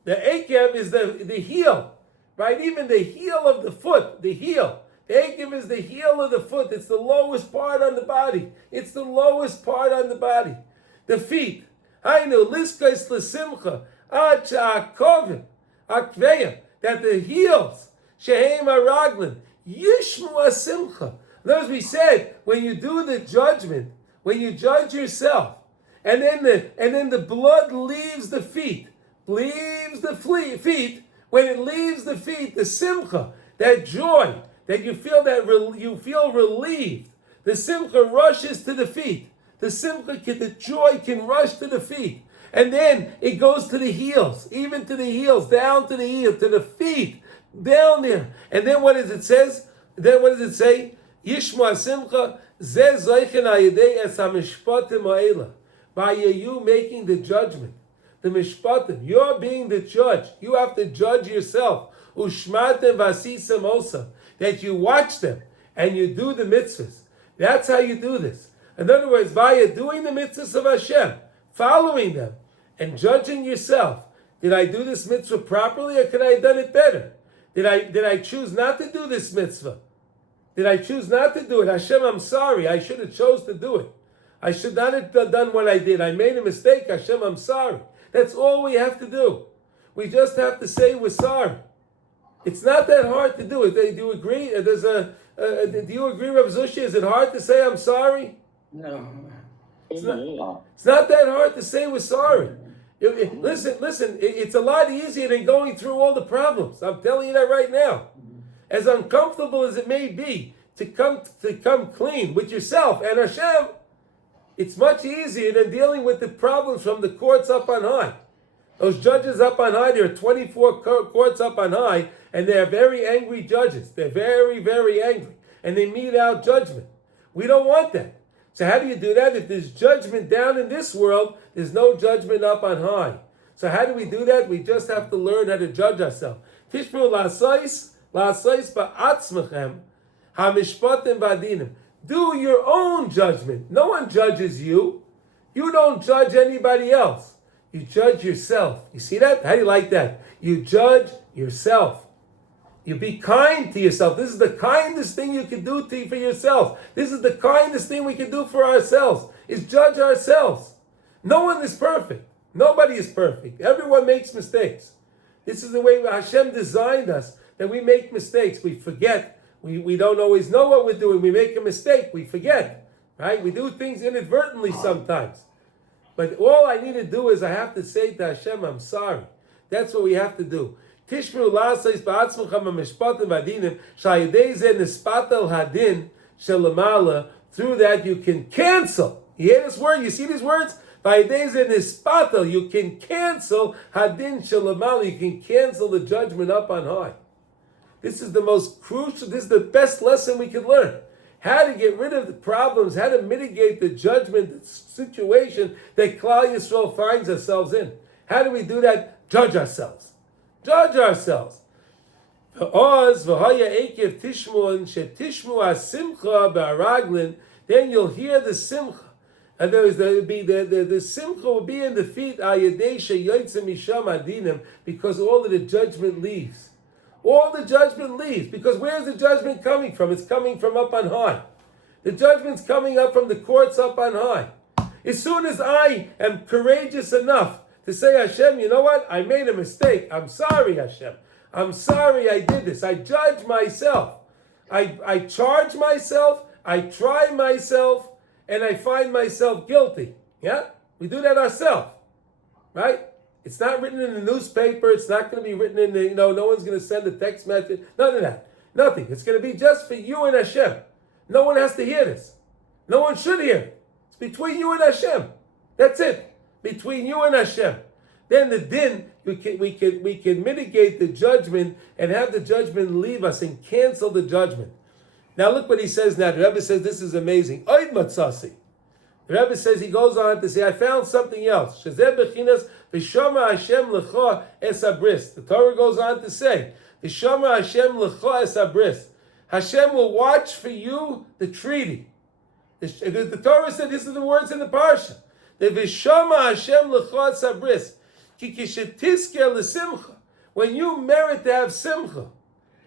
The Eikev is the heel, right? Even the heel of the foot, the heel. The Eikev is the heel of the foot. It's the lowest part on the body. It's the lowest part on the body. The feet. Hainu liskais l'simcha ad she'akovim akveya. That the heels sheheim haraglin yishmu asimcha. Those we said when you do the judgment, when you judge yourself, and then the blood leaves the feet. Leaves the feet. When it leaves the feet, the simcha, that joy, that you feel you feel relieved. The simcha rushes to the feet. The simcha, the joy can rush to the feet, and then it goes to the heels, even to the heels, down to the heel, to the feet, down there. And then what does it says? Then what does it say? Yishma simcha zeh zeichen ayidei es hamishpatim ha'ela. By you making the judgment. The mishpatim, you're being the judge. You have to judge yourself. Ushmatem vasisem osa, that you watch them and you do the mitzvahs. That's how you do this. In other words, via doing the mitzvahs of Hashem, following them, and judging yourself, Did I do this mitzvah properly, or could I have done it better? Did I choose not to do this mitzvah? Did I choose not to do it? Hashem, I'm sorry. I should have chose to do it. I should not have done what I did. I made a mistake. Hashem, I'm sorry. That's all we have to do. We just have to say we're sorry. It's not that hard to do it. Do you agree? Do you agree, Rav Zushi? Is it hard to say I'm sorry? No. It's not that hard to say we're sorry. Listen, it's a lot easier than going through all the problems. I'm telling you that right now. As uncomfortable as it may be to come clean with yourself and Hashem, it's much easier than dealing with the problems from the courts up on high. Those judges up on high, there are 24 courts up on high, and they're very angry judges. They're very, very angry. And they mete out judgment. We don't want that. So how do you do that? If there's judgment down in this world, there's no judgment up on high. So how do we do that? We just have to learn how to judge ourselves. Tishmu la'asais ba'atzmechem hamishpatim v'adinim. Do your own judgment. No one judges you. You don't judge anybody else. You judge yourself. You see that? How do you like that? You judge yourself. You be kind to yourself. This is the kindest thing you can do for yourself. This is the kindest thing we can do for ourselves, is judge ourselves. No one is perfect. Nobody is perfect. Everyone makes mistakes. This is the way Hashem designed us, that we make mistakes. We forget. We don't always know what we're doing. We make a mistake. We forget. Right? We do things inadvertently sometimes. But all I need to do is I have to say to Hashem, I'm sorry. That's what we have to do. Tishmru la'asais ba'atzmechem hamishpatim v'adinim sha'yidei zeh nispatel hadin shelamala. Through that you can cancel. You hear this word? You see these words? V'yidei zeh nispatel. You can cancel hadin shelamala. You can cancel the judgment up on high. This is the most crucial. This is the best lesson we can learn. How to get rid of the problems, how to mitigate the judgment, the situation that Klal Yisrael finds ourselves in. How do we do that? Judge ourselves. Judge ourselves. Parshat Eikev tishmun shetishmu asimcha ba'araglin. Then you'll hear the simcha. And the simcha will be in the feet ayadei sheyotzim misham adinim, because all of the judgment leaves. All the judgment leaves. Because where's the judgment coming from? It's coming from up on high. The judgment's coming up from the courts up on high. As soon as I am courageous enough to say, Hashem, you know what? I made a mistake. I'm sorry, Hashem. I'm sorry I did this. I judge myself. I charge myself. I try myself. And I find myself guilty. Yeah? We do that ourselves. Right? It's not written in the newspaper. It's not going to be written in the, no one's going to send a text message. None of that. Nothing. It's going to be just for you and Hashem. No one has to hear this. No one should hear it. It's between you and Hashem. That's it. Between you and Hashem. Then the din, we can mitigate the judgment and have the judgment leave us and cancel the judgment. Now look what he says now. The Rebbe says this is amazing. Oid matzasi. The Rebbe says, he goes on to say, I found something else. Shezeh bechinas v'shama Hashem lecha es abris. The Torah goes on to say, v'shama Hashem lecha es abris. Hashem will watch for you the treaty. The Torah said, this is the words in the Parsha. The v'shama Hashem lecha es abris. Ki kishetizker l'simcha. When you merit to have simcha.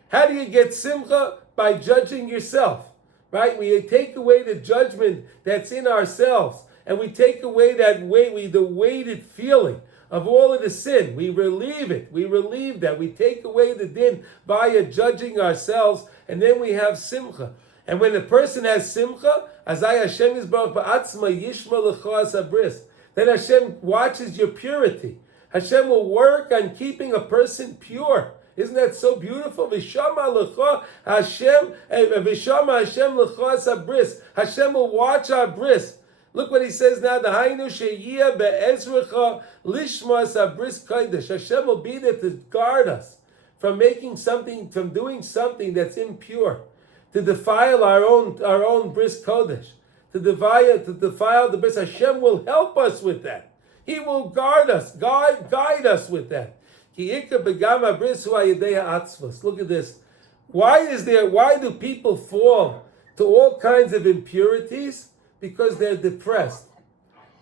How do you get simcha? By judging yourself. Right? We take away the judgment that's in ourselves, and we take away that the weighted feeling of all of the sin. We relieve it. We relieve that. We take away the din by judging ourselves, and then we have simcha. And when the person has simcha, azay Hashem yisbarach ba'atzma yishma lecha es abris. Then Hashem watches your purity. Hashem will work on keeping a person pure. Isn't that so beautiful? V'shama lecha Hashem, v'shama Hashem lecha es abris. Hashem will watch our bris. Look what he says now. The hainu sheyiyah be'ezrecha lishma es abris kodesh. Hashem will be there to guard us from doing something that's impure, to defile our own bris kodesh, to defile the bris. Hashem will help us with that. He will guard us, guide us with that. Look at this. Why do people fall to all kinds of impurities? Because they're depressed.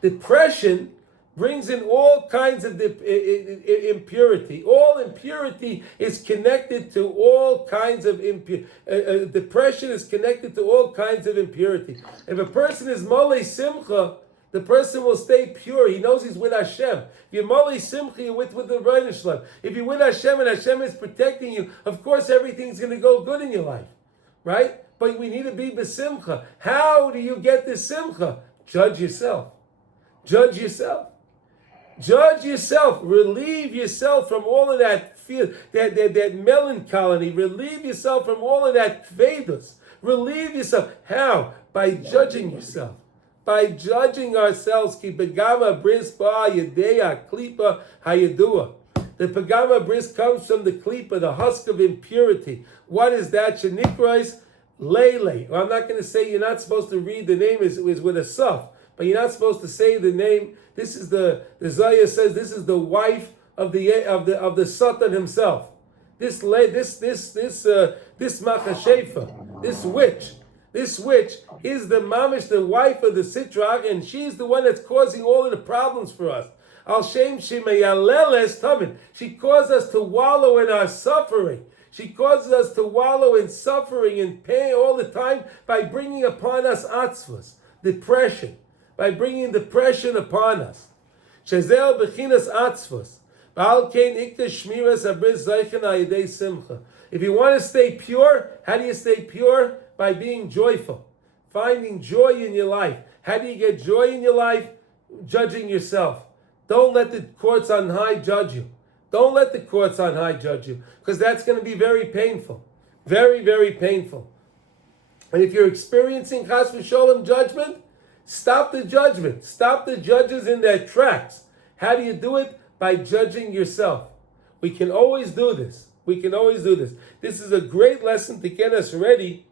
Depression brings in all kinds of impurity. All impurity is connected to all kinds of depression is connected to all kinds of impurity. If a person is Molei Simcha, the person will stay pure. He knows he's with Hashem. If you're Molei Simcha, you're with the Rebbeinu Shalom. If you're with Hashem and Hashem is protecting you, of course everything's going to go good in your life. Right? But we need to be besimcha. How do you get this simcha? Judge yourself. Judge yourself. Judge yourself. Relieve yourself from all of that fear, that melancholy. Relieve yourself from all of that kvedus. Relieve yourself. How? By judging yourself. By judging ourselves. Ki pegama bris ba yedea klipa hayadua. The pegama bris comes from the klipa, the husk of impurity. What is that? Shenikrais lele. Well, I'm not going to say you're not supposed to read the name is with a suf, but you're not supposed to say the name. This is the Zayah says this is the wife of the Satan himself. This Machashefa, this witch is the mamish, the wife of the Sitrach, and she's the one that's causing all of the problems for us. Al Shem Shemeyaleles Tamin. She caused us to wallow in our suffering. She causes us to wallow in suffering and pain all the time by bringing upon us atzvus, depression, by bringing depression upon us. Shezel bechinas atzvus. If you want to stay pure, how do you stay pure? By being joyful, finding joy in your life. How do you get joy in your life? Judging yourself. Don't let the courts on high judge you. Don't let the courts on high judge you, because that's going to be very painful. Very, very painful. And if you're experiencing chas v'sholem judgment, stop the judgment. Stop the judges in their tracks. How do you do it? By judging yourself. We can always do this. We can always do this. This is a great lesson to get us ready.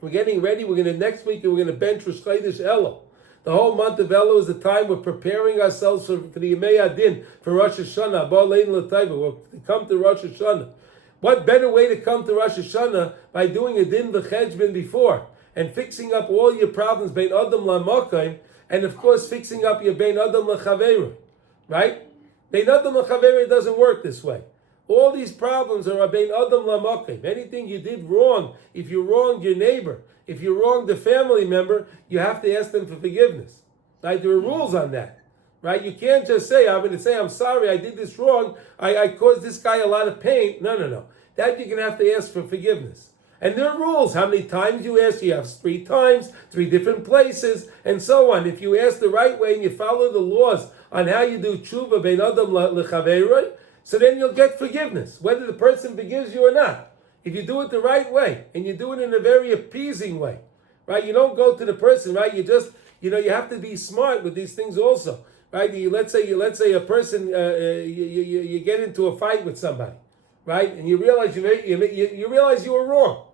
We're getting ready. Next week, we're going to bench Rosh Chodesh Elul. The whole month of Elul is the time we're preparing ourselves for the Yemei Adin, for Rosh Hashanah. We'll come to Rosh Hashanah. What better way to come to Rosh Hashanah by doing a din v'cheshbon before and fixing up all your problems bein adam lamakayim, and of course fixing up your bein adam lachaveru, right? Bein adam lachaveru doesn't work this way. All these problems are bein adam lamakayim. Anything you did wrong, if you wronged your neighbor, if you wronged a family member, you have to ask them for forgiveness. Right? There are rules on that. Right? You can't just say, I'm going to say, I'm sorry, I did this wrong. I caused this guy a lot of pain. No. That you're going to have to ask for forgiveness. And there are rules. How many times you ask? You have 3 times, 3 different places, and so on. If you ask the right way and you follow the laws on how you do tshuva bein adam lechaveiroi, so then you'll get forgiveness, whether the person forgives you or not. If you do it the right way, and you do it in a very appeasing way, right? You don't go to the person, right? You just, you have to be smart with these things also, right? Let's say a person, you get into a fight with somebody, right? And you realize you realize you were wrong.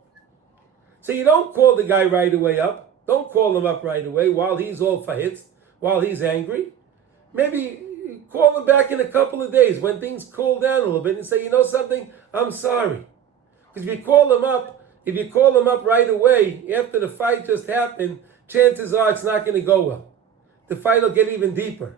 So you don't call the guy right away up. Don't call him up right away while he's all fahitz, while he's angry. Maybe call him back in a couple of days when things cool down a little bit and say, you know something, I'm sorry. Because if you call him up right away after the fight just happened, chances are it's not going to go well. The fight will get even deeper.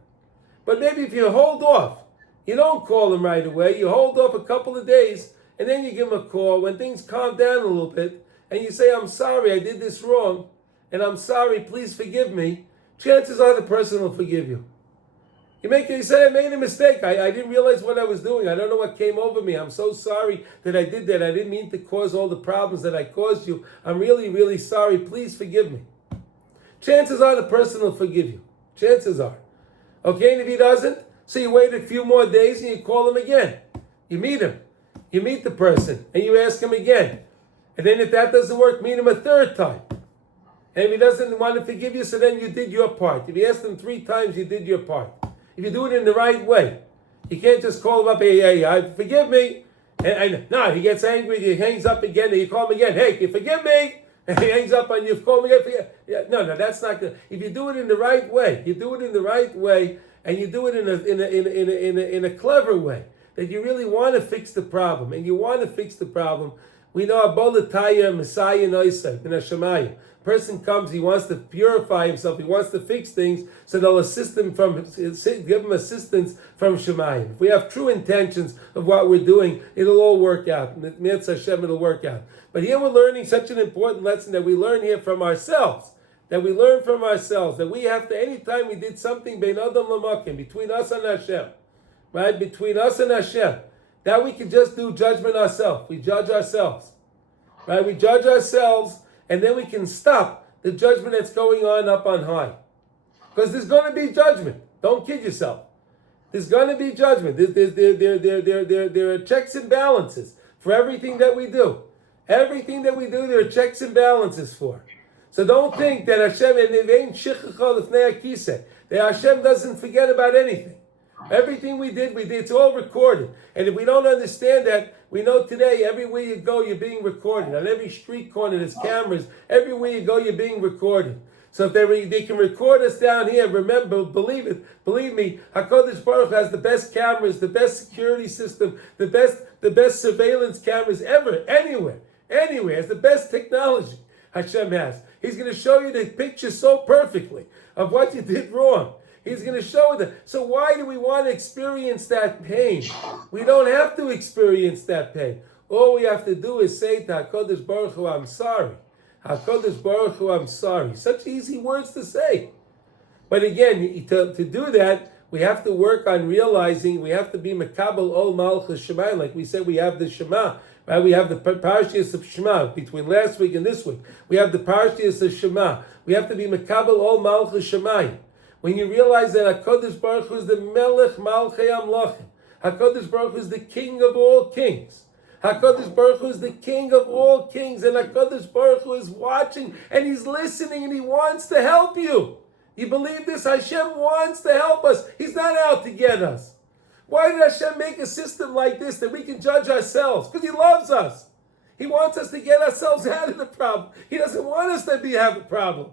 But maybe if you hold off, you don't call him right away, you hold off a couple of days, and then you give him a call when things calm down a little bit, and you say, I'm sorry, I did this wrong, and I'm sorry, please forgive me, chances are the person will forgive you. You say, I made a mistake. I didn't realize what I was doing. I don't know what came over me. I'm so sorry that I did that. I didn't mean to cause all the problems that I caused you. I'm really, really sorry. Please forgive me. Chances are the person will forgive you. Chances are. Okay, and if he doesn't, so you wait a few more days and you call him again. You meet him. You meet the person and you ask him again. And then if that doesn't work, meet him a 3rd time. And if he doesn't want to forgive you, so then you did your part. If you asked him 3 times, you did your part. If you do it in the right way, you can't just call him up, hey, forgive me. And no, he gets angry, he hangs up again, and you call him again, hey, can you forgive me? And he hangs up on you, call him again, no, that's not good. If you do it in the right way, and you do it in a clever way, that you really want to fix the problem, and you want to fix the problem, We know Abolataya, Messiah, Noisai, in Hashemayim. Person comes, he wants to purify himself, he wants to fix things, so they'll assist him give him assistance from Shemayim. If we have true intentions of what we're doing, it'll all work out. Mitzvah Hashem, it'll work out. But here we're learning such an important lesson that we learn here from ourselves. That we have to, anytime we did something bein adam lamakim, between us and Hashem, right? Between us and Hashem, that we can just do judgment ourselves. We judge ourselves, right? We judge ourselves, and then we can stop the judgment that's going on up on high. Because there's going to be judgment. Don't kid yourself. There's going to be judgment. There are checks and balances for everything that we do. Everything that we do, there are checks and balances for. So don't think that Hashem, that Hashem doesn't forget about anything. Everything we did, it's all recorded. And if we don't understand that, we know today, everywhere you go, you're being recorded. On every street corner, there's cameras. Everywhere you go, you're being recorded. So if they can record us down here, remember, believe me, HaKadosh Baruch Hu has the best cameras, the best security system, the best surveillance cameras ever, anywhere, has the best technology Hashem has. He's going to show you the picture so perfectly of what you did wrong. He's going to show that. So why do we want to experience that pain? We don't have to experience that pain. All we have to do is say to HaKadosh Baruch Hu, I'm sorry. HaKadosh Baruch Hu, I'm sorry. Such easy words to say. But again, to do that, we have to work on realizing, we have to be Mekabel Ol Malchus Shemayim. Like we said, we have the Shema. Right? We have the Parshat of Shema between last week and this week. We have the Parshat of Shema. We have to be Mekabel Ol Malchus Shemayim. When you realize that HaKadosh Baruch Hu is the Melech Malchei Amlachim, HaKadosh Baruch Hu is the King of all kings. HaKadosh Baruch Hu is the King of all kings, and HaKadosh Baruch Hu is watching, and He's listening, and He wants to help you. You believe this? Hashem wants to help us. He's not out to get us. Why did Hashem make a system like this that we can judge ourselves? Because He loves us. He wants us to get ourselves out of the problem. He doesn't want us to have a problem.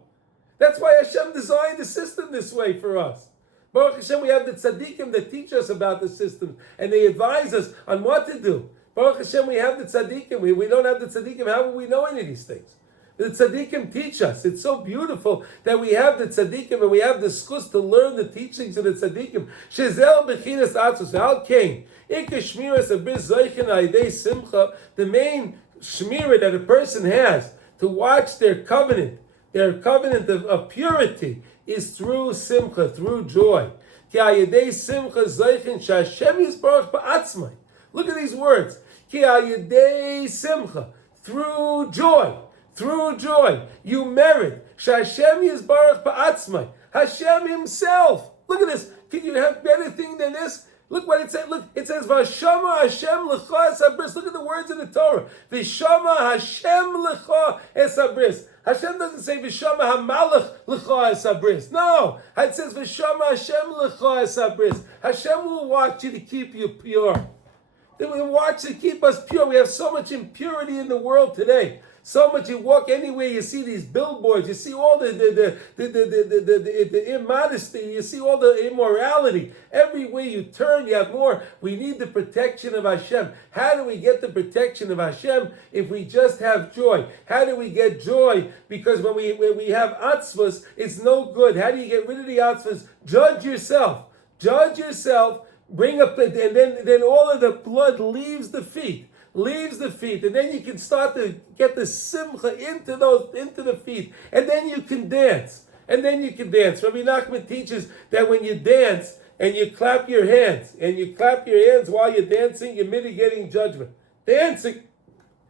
That's why Hashem designed the system this way for us. Baruch Hashem, we have the tzaddikim that teach us about the system, and they advise us on what to do. Baruch Hashem, we have the tzaddikim. We don't have the tzaddikim. How will we know any of these things? The tzaddikim teach us. It's so beautiful that we have the tzaddikim and we have the schus to learn the teachings of the tzaddikim. Shezel bechinas atzos al kain ikar shmiras abris zoichen aidei simcha. The main shmira that a person has to watch their covenant of purity is through simcha, through joy. Ki aidei simcha zoichen shashem yisbarach ba'atzmai. Look at these words. Ki aidei simcha, through joy. Through joy, you merit. Shashem Yisbarach Ba'atzmai. Hashem Himself. Look at this. Can you have better thing than this? Look what it says. Look, it says V'shama Hashem L'cha Esabris. Look at the words in the Torah. V'shama Hashem L'cha Esabris. Hashem doesn't say V'shama Hamalach L'cha Esabris. No, it says V'shama Hashem L'cha Esabris. Hashem will watch you to keep you pure. They will watch to keep us pure. We have so much impurity in the world today. So much. You walk anywhere, you see these billboards, you see all the immodesty, you see all the immorality. Everywhere you turn, you have more. We need the protection of Hashem. How do we get the protection of Hashem? If we just have joy. How do we get joy? Because when we have atzvos, it's no good. How do you get rid of the atzvos? Judge yourself. Judge yourself. Bring up, and then all of the blood leaves the feet, and then you can start to get the simcha into the feet, and then you can dance, Rabbi Nachman teaches that when you dance and you clap your hands, while you're dancing, you're mitigating judgment. Dancing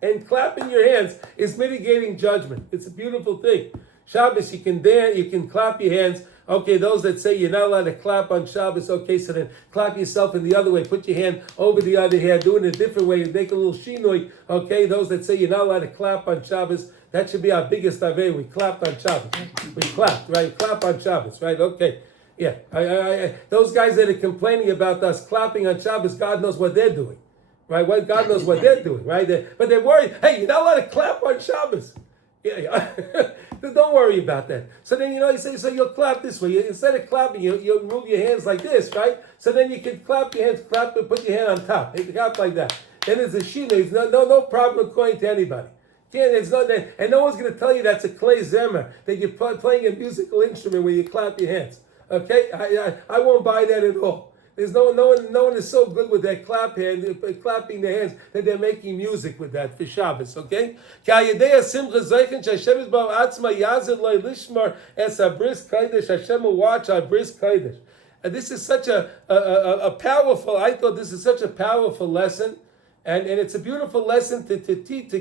and clapping your hands is mitigating judgment. It's a beautiful thing. Shabbos, you can dance, you can clap your hands. Okay, those that say you're not allowed to clap on Shabbos, okay, so then clap yourself in the other way. Put your hand over the other hand, do it in a different way, and make a little shinoi. Okay, those that say you're not allowed to clap on Shabbos, that should be our biggest aveh. We clapped on Shabbos. We clapped, right? Clap on Shabbos, right? Okay. Yeah. Those guys that are complaining about us clapping on Shabbos, God knows what they're doing. Right? God knows what they're doing, right? But they're worried, hey, you're not allowed to clap on Shabbos. Yeah. Don't worry about that. So then, you say, so you'll clap this way. Instead of clapping, you'll move your hands like this, right? So then you can clap your hands, put your hand on top. You clap like that. then there's a shino. There's no problem according to anybody. Again, it's not that, and no one's going to tell you that's a clay zemer, that you're playing a musical instrument where you clap your hands. Okay, I won't buy that at all. There's no one is so good with their clapping their hands that they're making music with that for Shabbos. Okay, Hashem will watch our bris kodesh. This is such a powerful. I thought this is such a powerful lesson. And it's a beautiful lesson to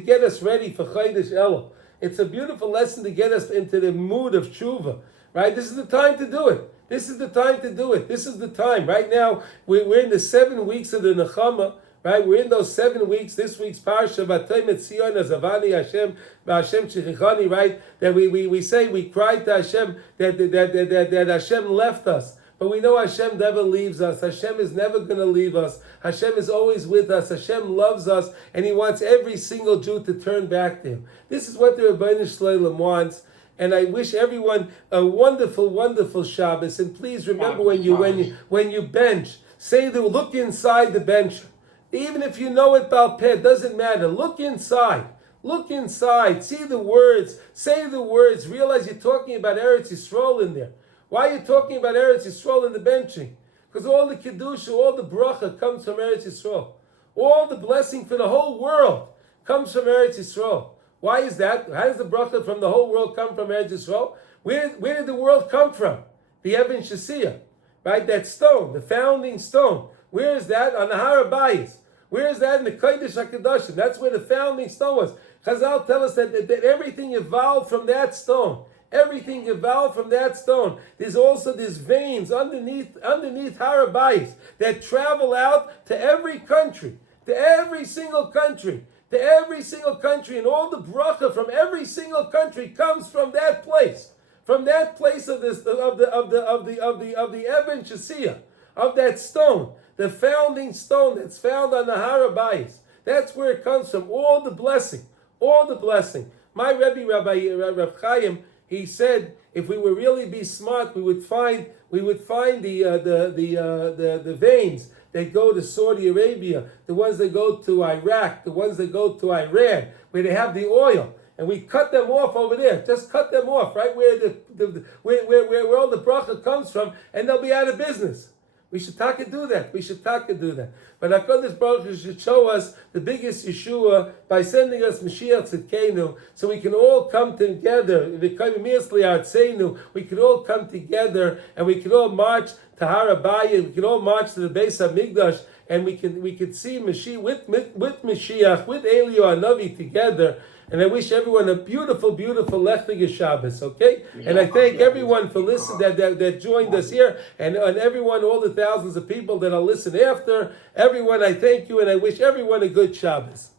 get us ready for Chodesh Elul. It's a beautiful lesson to get us into the mood of tshuva, right? This is the time to do it. This is the time to do it. This is the time. Right now, we're in the 7 weeks of the Nechama, right? We're in those 7 weeks. This week's Parsha, Vatayim et Zion, Azavani Hashem, Hashem Shichichani, right? That we say, we cry to Hashem that Hashem left us. But we know Hashem never leaves us. Hashem is never going to leave us. Hashem is always with us. Hashem loves us, and He wants every single Jew to turn back to Him. This is what the Rebbeinu Shleilim wants. And I wish everyone a wonderful, wonderful Shabbos. And please remember when you bench, look inside the bench. Even if you know it Baal Peh, it doesn't matter. Look inside. Look inside. See the words. Say the words. Realize you're talking about Eretz Yisrael in there. Why are you talking about Eretz Yisrael in the benching? Because all the Kedusha, all the bracha comes from Eretz Yisrael. All the blessing for the whole world comes from Eretz Yisrael. Why is that? How does the bracha from the whole world come from Eretz Yisrael? Where did the world come from? The Even Shasiyah, right? That stone, the founding stone. Where is that? On the Har HaBayis. Where is that? In the Kodesh HaKadoshim. That's where the founding stone was. Chazal tell us that everything evolved from that stone. Everything evolved from that stone. There's also these veins underneath Har HaBayis that travel out to every country, to every single country, and all the bracha from every single country comes from that place, of the Even Shasiyah, of that stone, the founding stone that's found on the Har HaBayis. That's where it comes from. All the blessing. My Rebbe, Rav Chaim, he said, if we would really be smart, we would find the veins that go to Saudi Arabia, the ones that go to Iraq, the ones that go to Iran, where they have the oil, and we cut them off over there. Just cut them off, right where where all the bracha comes from, and they'll be out of business. We should do that. But HaKadosh Baruch Hu should show us the biggest Yeshua by sending us Mashiach Tzidkenu, so we can all come together. We can all come together, and we can all march to Har HaBayis. We can all march to the Beis HaMikdash, and we could see Mashiach with Mashiach, with Eliyahu Hanavi together. And I wish everyone a beautiful, beautiful Lechtige Shabbos, okay? And I thank everyone for listening that joined us here, and everyone, all the thousands of people that'll listen after. Everyone, I thank you, and I wish everyone a good Shabbos.